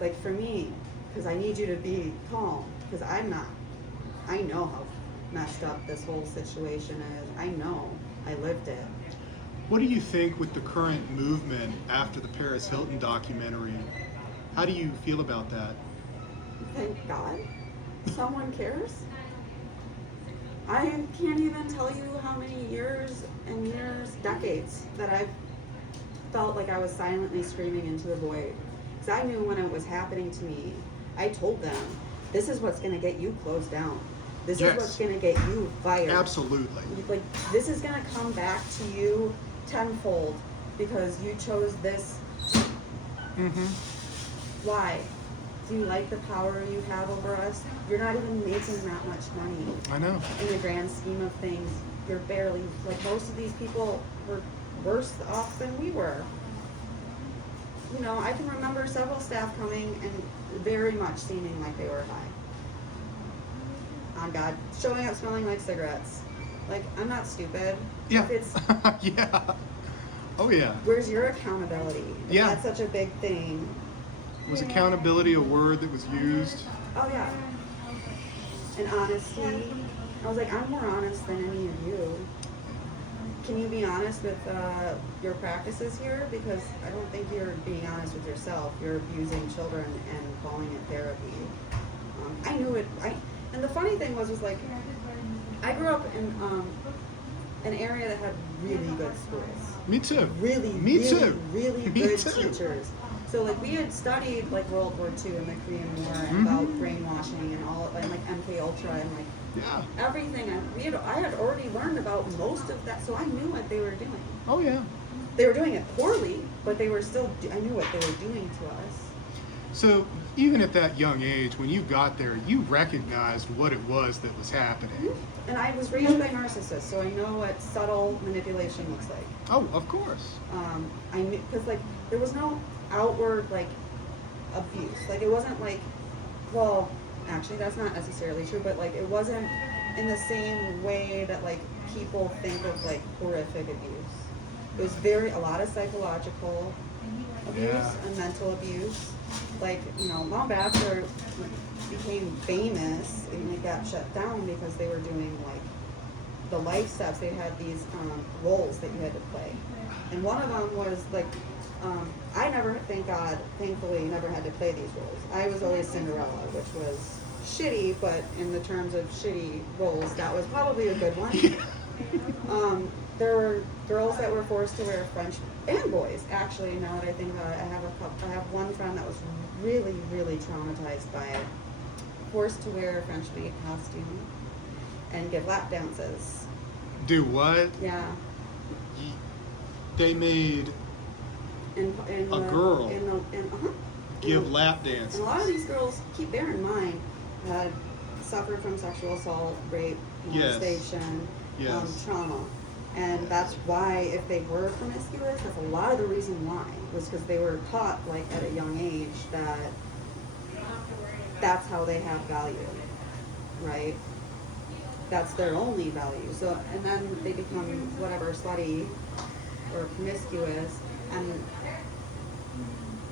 like for me, because I need you to be calm, because I'm not. I know how messed up this whole situation is. I know. I lived it. What do you think with the current movement after the Paris Hilton documentary? How do you feel about that? Thank God someone cares. I can't even tell you how many years and years, decades, that I've felt like I was silently screaming into the void. Because I knew when it was happening to me, I told them, this is what's going to get you closed down. This is what's going to get you fired. Absolutely. Like, this is going to come back to you tenfold because you chose this. Why? Do you like the power you have over us? You're not even making that much money. I know. In the grand scheme of things, you're barely, like, most of these people were worse off than we were. You know, I can remember several staff coming and very much seeming like they were high. On God, showing up smelling like cigarettes. Like, I'm not stupid. Yeah. If it's, Yeah. Oh yeah. where's your accountability? If Yeah. that's such a big thing. Was accountability a word that was used? Oh yeah. And honesty. I was like, I'm more honest than any of you. Can you be honest with your practices here? Because I don't think you're being honest with yourself. You're abusing children and calling it therapy. I knew it. And the funny thing was like, I grew up in an area that had really good schools. Me too. Really, Me really, too. really Me good too. teachers. So like we had studied like World War II and the Korean War and about brainwashing and all, and like MK Ultra and like Yeah. everything. I had already learned about most of that, so I knew what they were doing. Oh yeah. They were doing it poorly, but they were still. I knew what they were doing to us. So even at that young age, when you got there, you recognized what it was that was happening. And I was raised by narcissists, so I know what subtle manipulation looks like. Oh, of course. I knew, because like there was no outward like abuse. Like it wasn't like, well, actually that's not necessarily true, but like it wasn't in the same way that like people think of like horrific abuse. It was a lot of psychological abuse and mental abuse. Like, you know, Mom Bachelor became famous and it got shut down because they were doing like the life steps. They had these roles that you had to play, and one of them was like, I never, thankfully, never had to play these roles. I was always Cinderella, which was shitty, but in the terms of shitty roles, that was probably a good one. There were girls that were forced to wear French, and boys, actually, now that I think about it. I have one friend that was really, really traumatized by it. Forced to wear a French maid costume and give lap dances. Do what? Yeah. They made in A girl uh-huh. give lap dances. And a lot of these girls, bear in mind, had suffered from sexual assault, rape, Yes. molestation, Yes. trauma. And that's why, if they were promiscuous, that's a lot of the reason why, was because they were taught, like, at a young age that that's how they have value, right? That's their only value. So, and then they become whatever, slutty or promiscuous, and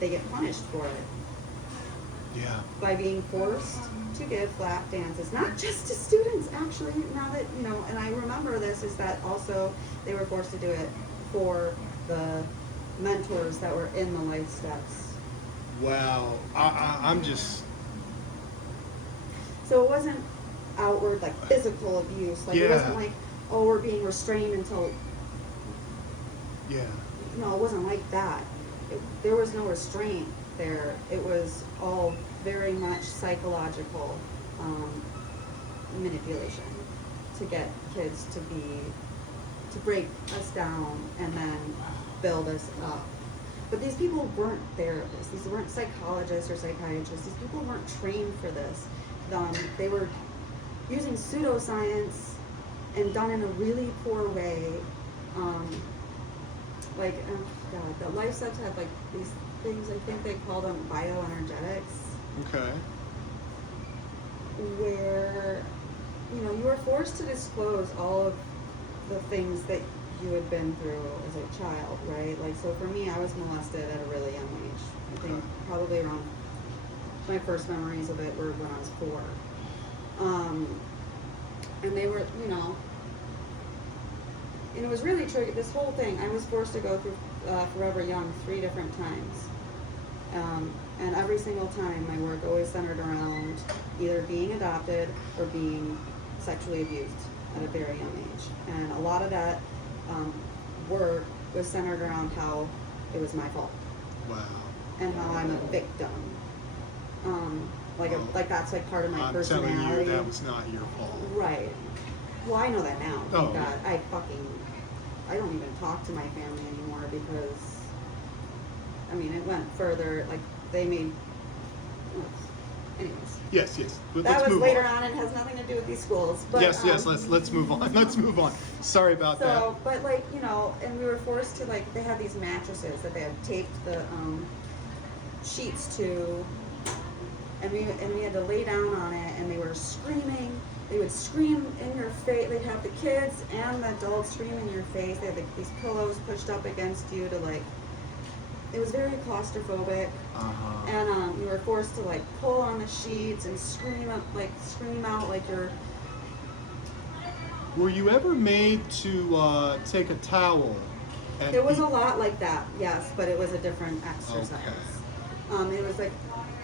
they get punished for it Yeah. by being forced to give lap dances, not just to students, actually. Now that, and I remember this, is that also they were forced to do it for the mentors that were in the life steps. Wow. I'm just. So it wasn't outward, like, physical abuse. Like, Yeah. it wasn't like, oh, we're being restrained until, Yeah. no, it wasn't like that. There was no restraint there. It was all very much psychological manipulation to get kids to break us down and then build us up. But these people weren't therapists. These weren't psychologists or psychiatrists. These people weren't trained for this. They were using pseudoscience and done in a really poor way. Like, oh God, the life steps had, like, these things, I think they called them bioenergetics, Okay. where, you were forced to disclose all of the things that you had been through as a child, right? Like, so for me, I was molested at a really young age. I think probably around, my first memories of it were when I was 4. And they were, and it was really tricky. This whole thing, I was forced to go through Forever Young 3 different times. And every single time, my work always centered around either being adopted or being sexually abused at a very young age. And a lot of that work was centered around how it was my fault. Wow. And how I'm a victim. Like that's like part of my I'm personality. telling you, that was not your fault. Right. Well, I know that now. Thank Oh. God. I don't even talk to my family anymore because, it went further. Like, they made, anyways. Yes. But That let's was move later on. on and has nothing to do with these schools. But, Yes. Let's move on. Let's move on. Sorry about that. So, but, like, and we were forced to, like, they had these mattresses that they had taped the sheets to, and we had to lay down on it, and they were screaming. They would scream in your face. They'd have the kids and the adults scream in your face. They had these pillows pushed up against you to, like, it was very claustrophobic. Uh-huh. And you were forced to, like, pull on the sheets and scream out like you're. Were you ever made to take a towel? And There was a lot like that, yes, but it was a different exercise. Okay.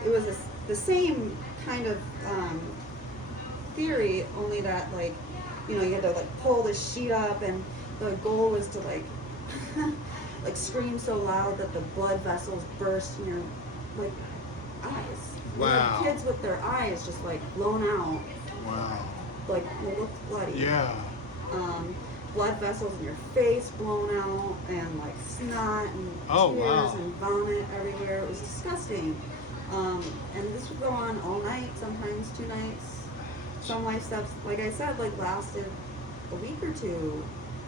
It was the same kind of theory, only that, like, you had to, like, pull the sheet up, and the goal was to, like, like, scream so loud that the blood vessels burst in your, like, eyes. Wow. You had kids with their eyes just, like, blown out, Wow. like, they looked bloody. Yeah. Blood vessels in your face blown out, and, like, snot and Oh, tears wow. and vomit everywhere. It was disgusting. And this would go on all night, sometimes 2 nights. Some life steps, like I said, like, lasted a week or 2,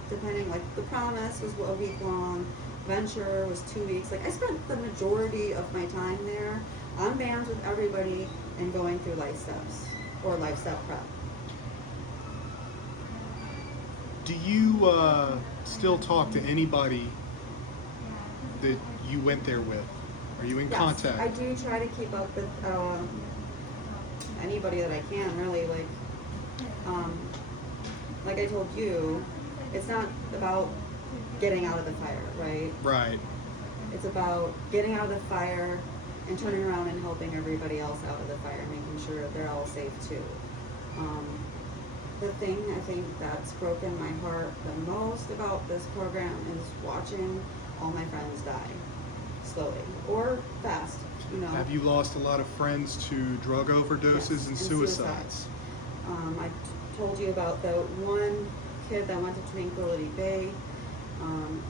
depending. Like, the Promise was a week long, Venture was 2 weeks. Like, I spent the majority of my time there on bands with everybody and going through life steps or life step prep. Do you still talk to anybody that you went there with? Are you in contact? I do try to keep up with anybody that I can, really. Like I told you, it's not about getting out of the fire, right? Right. It's about getting out of the fire and turning around and helping everybody else out of the fire, making sure they're all safe too. The thing I think that's broken my heart the most about this program is watching all my friends die slowly or fast. Have you lost a lot of friends to drug overdoses Yes, and suicides? I told you about the one kid that went to Tranquility Bay.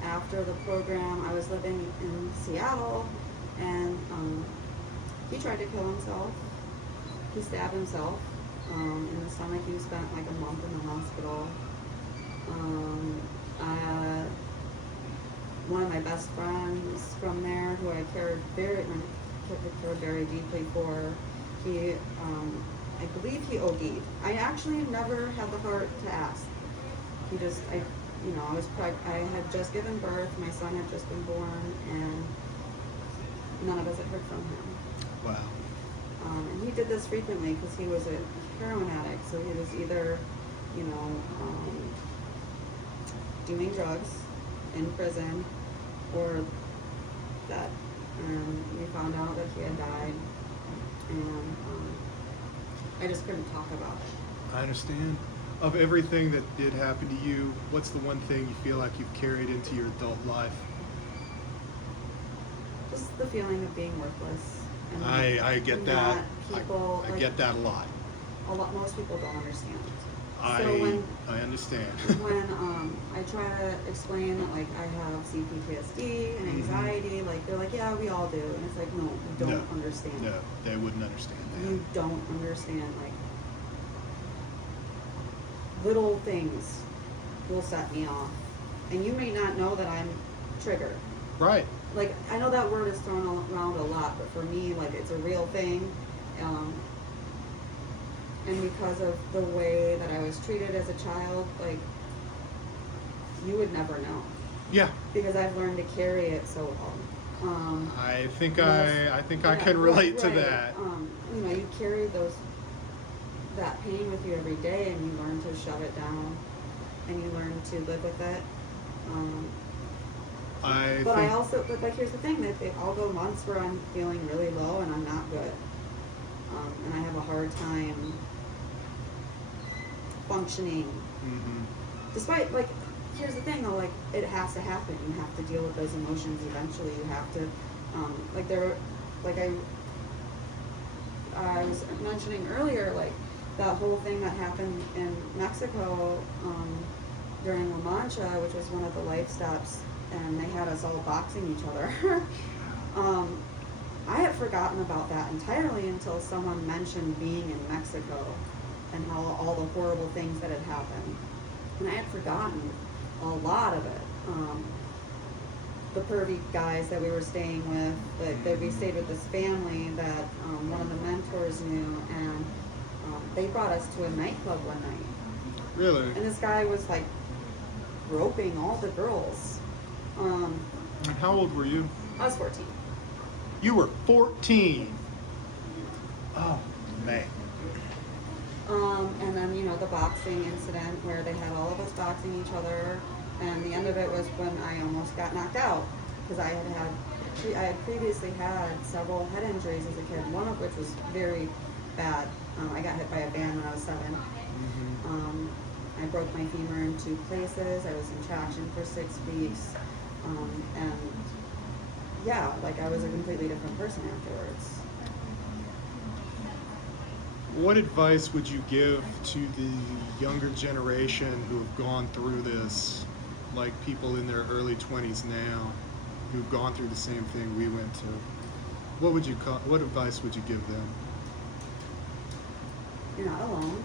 After the program, I was living in Seattle, and he tried to kill himself. He stabbed himself in the stomach. He spent like a month in the hospital. One of my best friends from there, who I cared very deeply for, he, I believe he OD'd. I actually never had the heart to ask. He just, I had just given birth, my son had just been born, and none of us had heard from him. Wow. And he did this frequently because he was a heroin addict, so he was either, doing drugs in prison, or dead. And we found out that he had died, and I just couldn't talk about it. I understand. Of everything that did happen to you, what's the one thing you feel like you've carried into your adult life? Just the feeling of being worthless. And I get that. People, I get that a lot. Most people don't understand. I understand. When I try to explain that, like, I have CPTSD and anxiety, like, they're like, yeah, we all do. And it's like, no, you don't understand. No, they wouldn't understand that. You don't understand, like, little things will set me off. And you may not know that I'm triggered. Right. Like, I know that word is thrown around a lot, but for me, like, it's a real thing. And because of the way that I was treated as a child, like, you would never know. Yeah. Because I've learned to carry it so well. I think I can relate to that. You carry that pain with you every day, and you learn to shove it down, and you learn to live with it. But here's the thing, that I'll go months where I'm feeling really low and I'm not good. And I have a hard time functioning. Despite, like, here's the thing though, like, it has to happen. You have to deal with those emotions eventually. You have to, I was mentioning earlier, like, that whole thing that happened in Mexico during La Mancha, which was one of the life steps, and they had us all boxing each other. I had forgotten about that entirely until someone mentioned being in Mexico and how all the horrible things that had happened. And I had forgotten a lot of it. The pervy guys that we were staying with, that we stayed with this family that one of the mentors knew, and they brought us to a nightclub one night. Really? And this guy was, like, groping all the girls. And how old were you? I was 14. You were 14. Oh, man. And then, the boxing incident where they had all of us boxing each other, and the end of it was when I almost got knocked out, because I had previously had several head injuries as a kid, one of which was very bad. I got hit by a van when I was 7. I broke my femur in 2 places. I was in traction for 6 weeks. And yeah, like, I was a completely different person afterwards. What advice would you give to the younger generation who have gone through this, like people in their early 20s now, who've gone through the same thing we went to? What advice would you give them? You're not alone.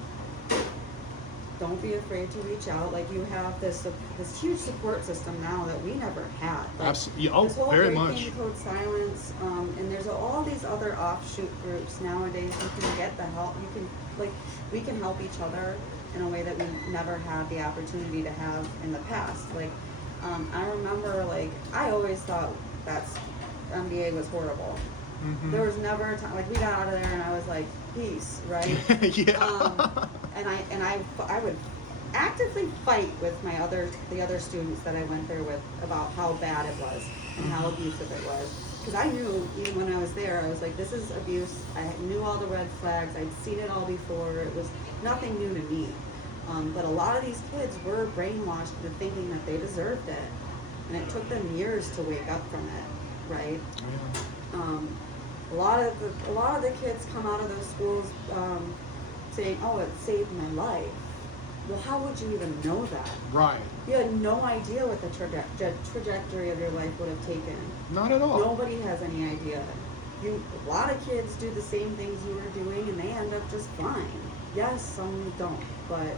Don't be afraid to reach out. Like, you have this huge support system now that we never had. Like, Absolutely. Oh, this whole very Breaking much. Code Silence, and there's all these other offshoot groups nowadays. You can get the help. We can help each other in a way that we never had the opportunity to have in the past. Like, I remember, like, I always thought that MDA was horrible. There was never a time, like, we got out of there and I was like, peace, right? Yeah. And I would actively fight with the other students that I went there with about how bad it was and how abusive it was. Because I knew, even when I was there, I was like, this is abuse. I knew all the red flags. I'd seen it all before. It was nothing new to me. But a lot of these kids were brainwashed into thinking that they deserved it. And it took them years to wake up from it, right? Yeah. A lot of the kids come out of those schools saying, "Oh, it saved my life," Well, how would you even know that? Right. You had no idea what the trajectory of your life would have taken. Not at all. Nobody has any idea. A lot of kids do the same things you were doing, and they end up just fine. Yes, some don't, but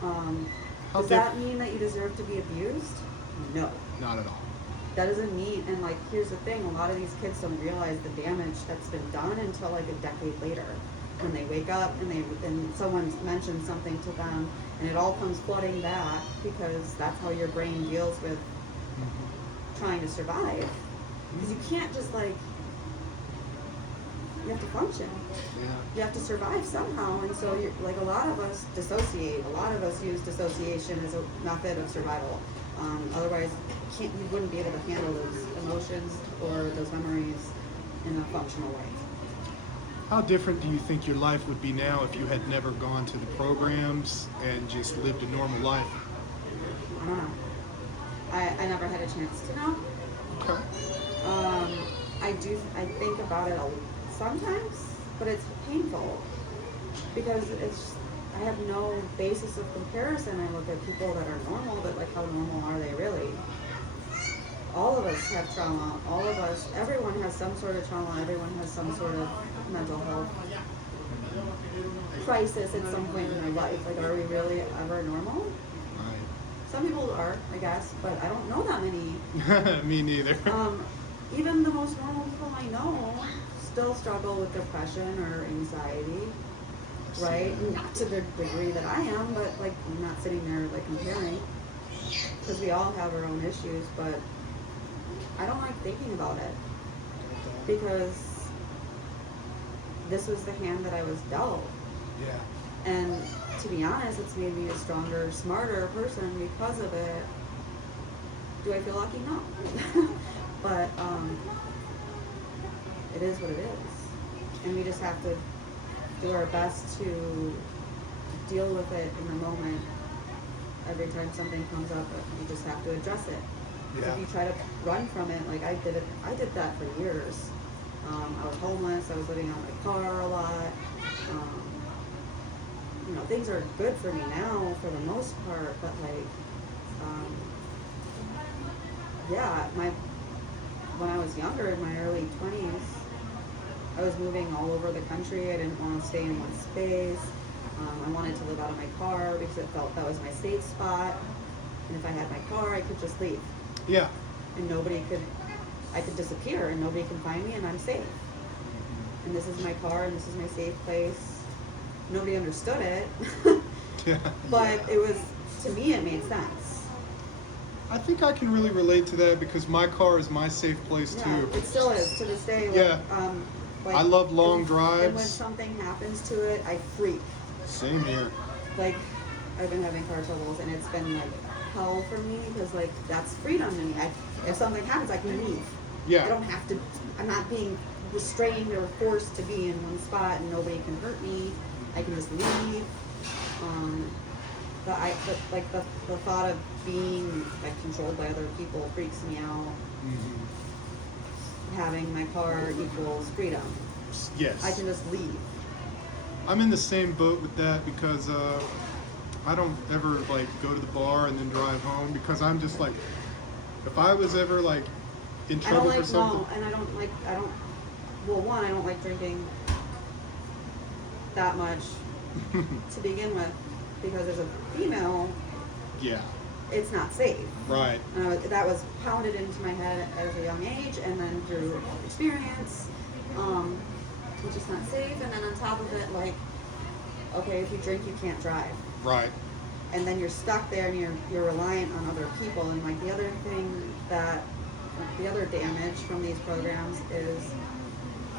How does that mean that you deserve to be abused? No. Not at all. That doesn't mean, and like, here's the thing, a lot of these kids don't realize the damage that's been done until like a decade later. When they wake up and someone mentions something to them, and it all comes flooding back, because that's how your brain deals with trying to survive. Because you can't just like, you have to function. Yeah. You have to survive somehow, and so you're, like, a lot of us dissociate. A lot of us use dissociation as a method of survival. Otherwise, you wouldn't be able to handle those emotions or those memories in a functional way. How different do you think your life would be now if you had never gone to the programs and just lived a normal life? I don't know. I never had a chance to know. Okay. I think about it sometimes, but it's painful because I have no basis of comparison. I look at people that are normal, but like, how normal are they really? All of us have trauma. All of us, everyone has some sort of trauma. Everyone has some sort of mental health crisis at some point in their life. Like, are we really ever normal? Right. Some people are, I guess, but I don't know that many. Me neither. Even the most normal people I know still struggle with depression or anxiety, right? Not to the degree that I am, but like, I'm not sitting there like comparing, because we all have our own issues, but I don't like thinking about it, because this was the hand that I was dealt. Yeah. And to be honest, it's made me a stronger, smarter person because of it. Do I feel lucky? No. But it is what it is. And we just have to do our best to deal with it in the moment. Every time something comes up, you just have to address it. Yeah. If you try to run from it, like I did that for years. I was homeless, I was living out of my car a lot. Things are good for me now for the most part, but like, when I was younger, in my early 20s, I was moving all over the country. I didn't want to stay in one space. I wanted to live out of my car because it felt that was my safe spot. And if I had my car, I could just leave. Yeah. And I could disappear and nobody can find me and I'm safe. And this is my car and this is my safe place. Nobody understood it. But it was, to me, it made sense. I think I can really relate to that because my car is my safe place too. It still is to this day. Yeah. Like, I love long drives. And when something happens to it, I freak. Same here. Like, I've been having car troubles and it's been like hell for me because like that's freedom to me. If something happens, I can leave. Yeah. I don't have to. I'm not being restrained or forced to be in one spot and nobody can hurt me. I can just leave. The thought of being like controlled by other people freaks me out. Mm-hmm. Having my car equals freedom. Yes. I can just leave. I'm in the same boat with that because I don't ever like go to the bar and then drive home because I'm just like, if I was ever like in trouble for something. And I don't like drinking that much to begin with because as a female, Yeah. it's not safe. Right. That was pounded into my head at a young age, and then through experience, it's just not safe. And then on top of it, like, okay, if you drink, you can't drive. Right. And then you're stuck there, and you're reliant on other people. And like the other damage from these programs is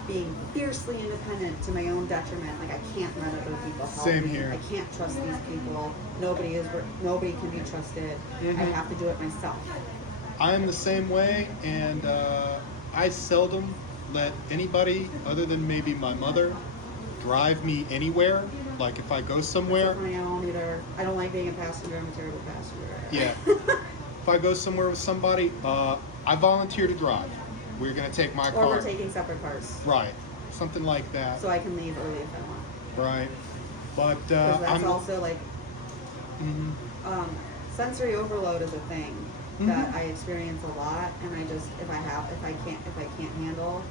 being fiercely independent to my own detriment. Like I can't let other people help Same me. here. I can't trust these people. Nobody can be trusted. Mm-hmm. I have to do it myself. I am the same way, and I seldom let anybody other than maybe my mother drive me anywhere. Like if I go somewhere. My own either. I don't like being a passenger. I'm a terrible passenger. Yeah. If I go somewhere with somebody, I volunteer to drive. We're gonna take my car. Or we're taking separate cars. Right. Something like that. So I can leave early if I want. Right. But Because that's also like Mhm. Sensory overload is a thing that I experience a lot, and I just if I can't handle,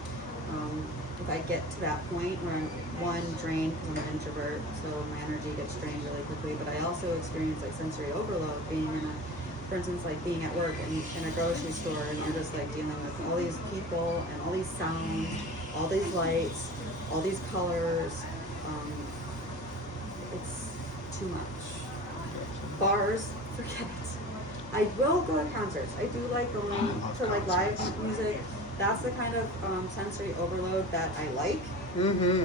if I get to that point where I'm one drained because I'm an introvert, so my energy gets drained really quickly. But I also experience like sensory overload being in a, for instance, like being at work and in a grocery store, and you're just like dealing with all these people and all these sounds, all these lights, all these colors. It's too much. Bars, forget it. I will go to concerts. I do like going to like live concerts. music. That's the kind of sensory overload that I like. Mm-hmm.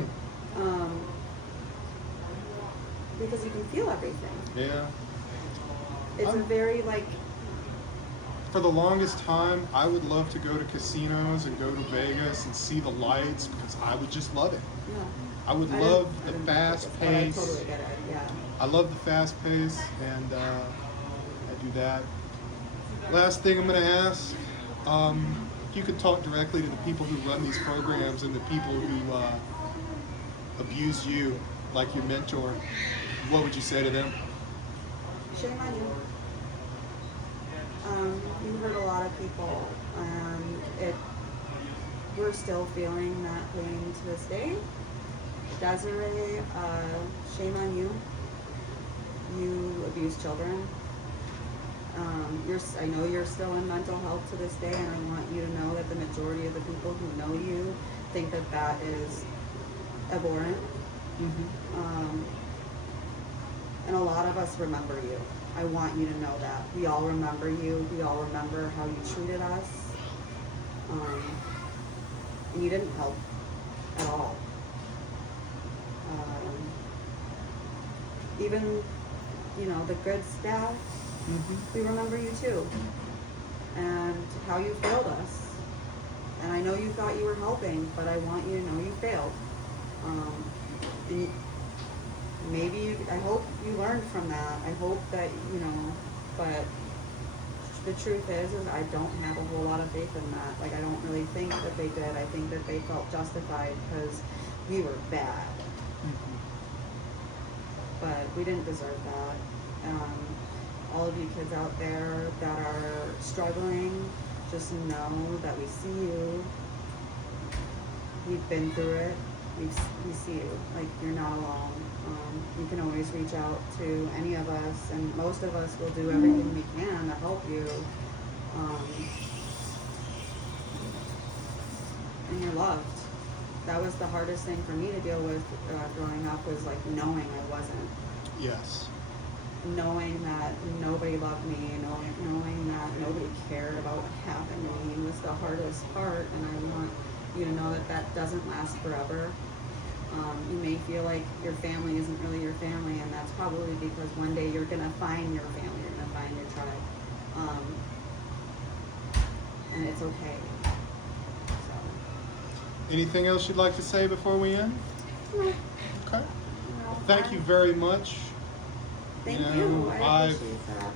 Um, because you can feel everything. Yeah. It's a very like For the longest time, I would love to go to casinos and go to Vegas and see the lights because I would just love it. yeah. I would I love didn't- I the didn't fast like it, but I pace. totally get it. Yeah. I love the fast pace, and I do that. Last thing I'm going to ask, if you could talk directly to the people who run these programs and the people who abuse you like your mentor, what would you say to them? Shame on you. You hurt a lot of people, and we're still feeling that pain to this day. Desiree, shame on you. You abuse children. I know you're still in mental health to this day, and I want you to know that the majority of the people who know you think that that is abhorrent. Mm-hmm. And a lot of us remember you. I want you to know that. We all remember you. We all remember how you treated us. And you didn't help at all. Even, the good staff, Mm-hmm. we remember you too. And how you failed us. And I know you thought you were helping, but I want you to know you failed. And I hope you learned from that. I hope that, but the truth is I don't have a whole lot of faith in that. Like, I don't really think that they did. I think that they felt justified because we were bad. Mm-hmm. But we didn't deserve that. All of you kids out there that are struggling, just know that we see you. We've been through it. We see you. Like, you're not alone. You can always reach out to any of us, and most of us will do everything we can to help you. And you're loved. That was the hardest thing for me to deal with growing up, was like knowing I wasn't. Yes. Knowing that nobody loved me, knowing that nobody cared about what happened to me was the hardest part, and I want you to know that that doesn't last forever. You may feel like your family isn't really your family, and that's probably because one day you're gonna find your family, you're gonna find your tribe, and it's okay. So. Anything else you'd like to say before we end? No. Okay. No, Well, thank you very much. Thank You know, you. I I've- appreciate that.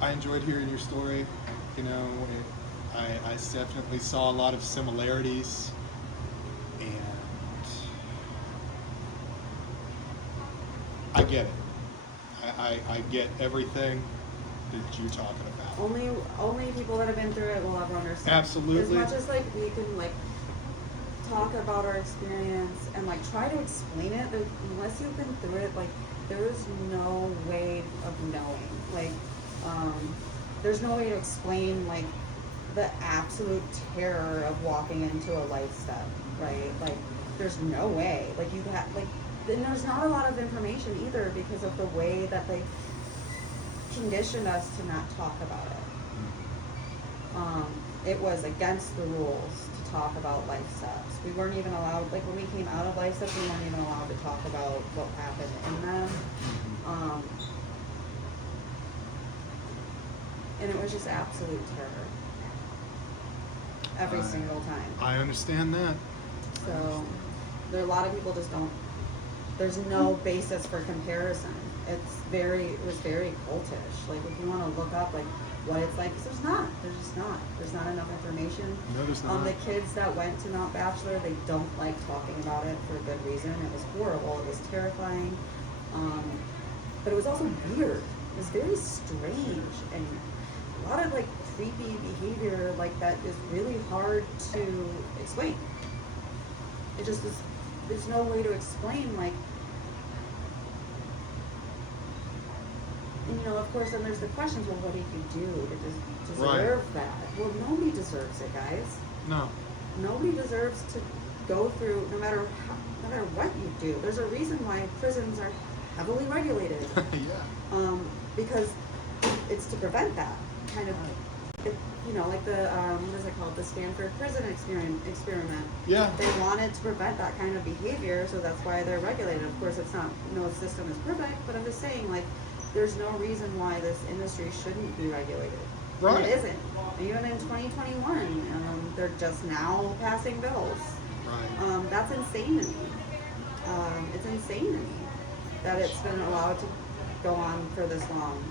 I enjoyed hearing your story. I definitely saw a lot of similarities, and I get it. I get everything that you're talking about. Only people that have been through it will ever understand. Absolutely. As much as like we can like talk about our experience and like try to explain it, unless you've been through it, like there's no way of knowing. Like, there's no way to explain like the absolute terror of walking into a life step, right? Like, there's no way. Like, you have like, then there's not a lot of information either because of the way that they conditioned us to not talk about it. It was against the rules to talk about life steps. We weren't even allowed, like when we came out of life steps, we weren't even allowed to talk about what happened in them. And it was just absolute terror. Every single time. I understand that. So, there are a lot of people just don't, there's no basis for comparison. It was very cultish. Like, if you want to look up, like, what it's like, because there's just not. There's not enough information. No, there's On not. the kids that went to Mount Bachelor, they don't like talking about it for a good reason. It was horrible. It was terrifying. But it was also weird. It was very strange and a lot of like creepy behavior like that is really hard to explain. It just is, there's no way to explain like, and you know, of course, then there's the questions, well, what did you do to deserve that? Well, nobody deserves it, guys. No. Nobody deserves to go through, no matter what you do. There's a reason why prisons are heavily regulated. Yeah. Because it's to prevent that kind of, you know, like the, what is it called? The Stanford prison experiment. Yeah. They wanted to prevent that kind of behavior, so that's why they're regulated. Of course, it's not, no system is perfect, but I'm just saying, like, there's no reason why this industry shouldn't be regulated. Right. And it isn't. Even in 2021, they're just now passing bills. Right. That's insane to me. It's insane to me that it's been allowed to go on for this long.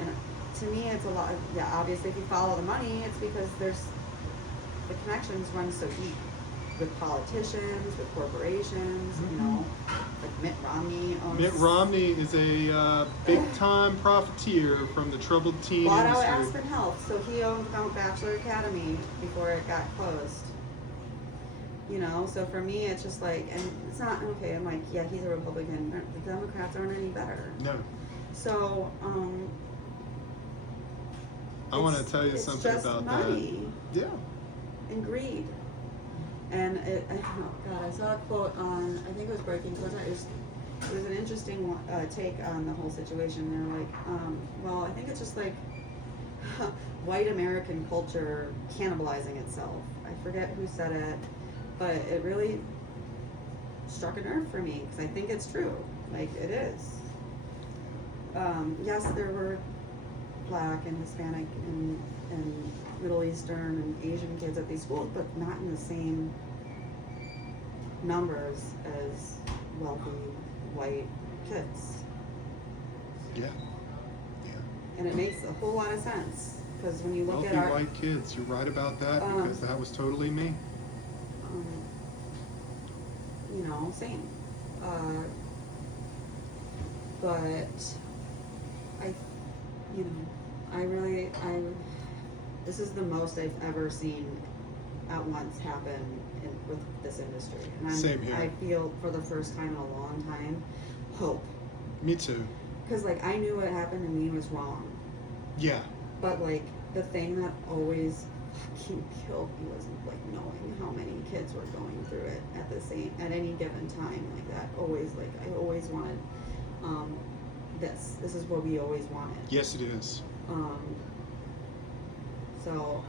And to me, it's a lot. Yeah, obviously, if you follow the money, it's because the connections run so deep with politicians, with corporations. Mm-hmm. You know, like Mitt Romney owns. Mitt Romney is a big-time profiteer from the troubled teen Bought out industry. Aspen Health, so he owned Mount Bachelor Academy before it got closed. You know, so for me, it's just like, and it's not okay. I'm like, yeah, he's a Republican. The Democrats aren't any better. No. So, I want to tell you it's something just about money that. Yeah. and greed. And oh God, I saw a quote on, I think it was Breaking Close. It was an interesting take on the whole situation. They're like, well, I think it's just like white American culture cannibalizing itself. I forget who said it, but it really struck a nerve for me because I think it's true. Like, it is. Yes, there were Black and Hispanic and Middle Eastern and Asian kids at these schools, but not in the same numbers as wealthy white kids. Yeah. Yeah. And it makes a whole lot of sense because when you look Wealthy at our white kids. You're right about that because that was totally me. you know, same. But this is the most I've ever seen at once happen with this industry. And Same here. I feel for the first time in a long time, hope. Me too. Because, like, I knew what happened to me was wrong. Yeah. But, like, the thing that always fucking killed me was, like, knowing how many kids were going through it at any given time. Like, that always, like, I always wanted, this is what we always wanted. Yes, it is. So,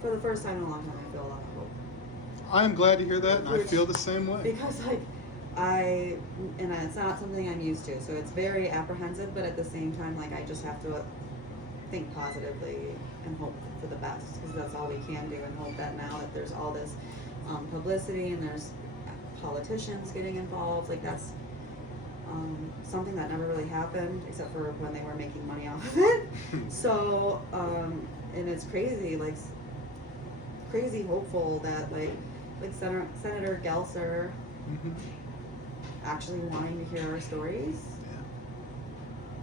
for the first time in a long time, I feel a lot of hope. I'm glad to hear that, and I feel the same way. Because, like, and it's not something I'm used to, so it's very apprehensive, but at the same time, like, I just have to think positively and hope for the best, because that's all we can do, and hope that now that there's all this publicity and there's politicians getting involved, like, that's something that never really happened, except for when they were making money off of it. So, and it's crazy, like, crazy hopeful that, like Senator Gelser actually wanting to hear our stories.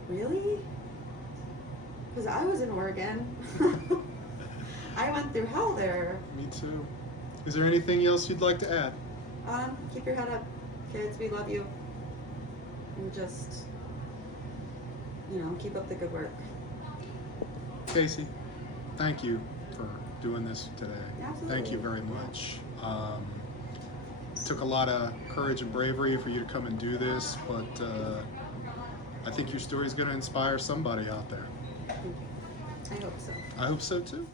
Yeah. Really? Because I was in Oregon. I went through hell there. Me too. Is there anything else you'd like to add? Keep your head up, kids. We love you. And just, keep up the good work. Casey, thank you for doing this today. Absolutely. Thank you very much. It took a lot of courage and bravery for you to come and do this, but I think your story is going to inspire somebody out there. I hope so. I hope so too.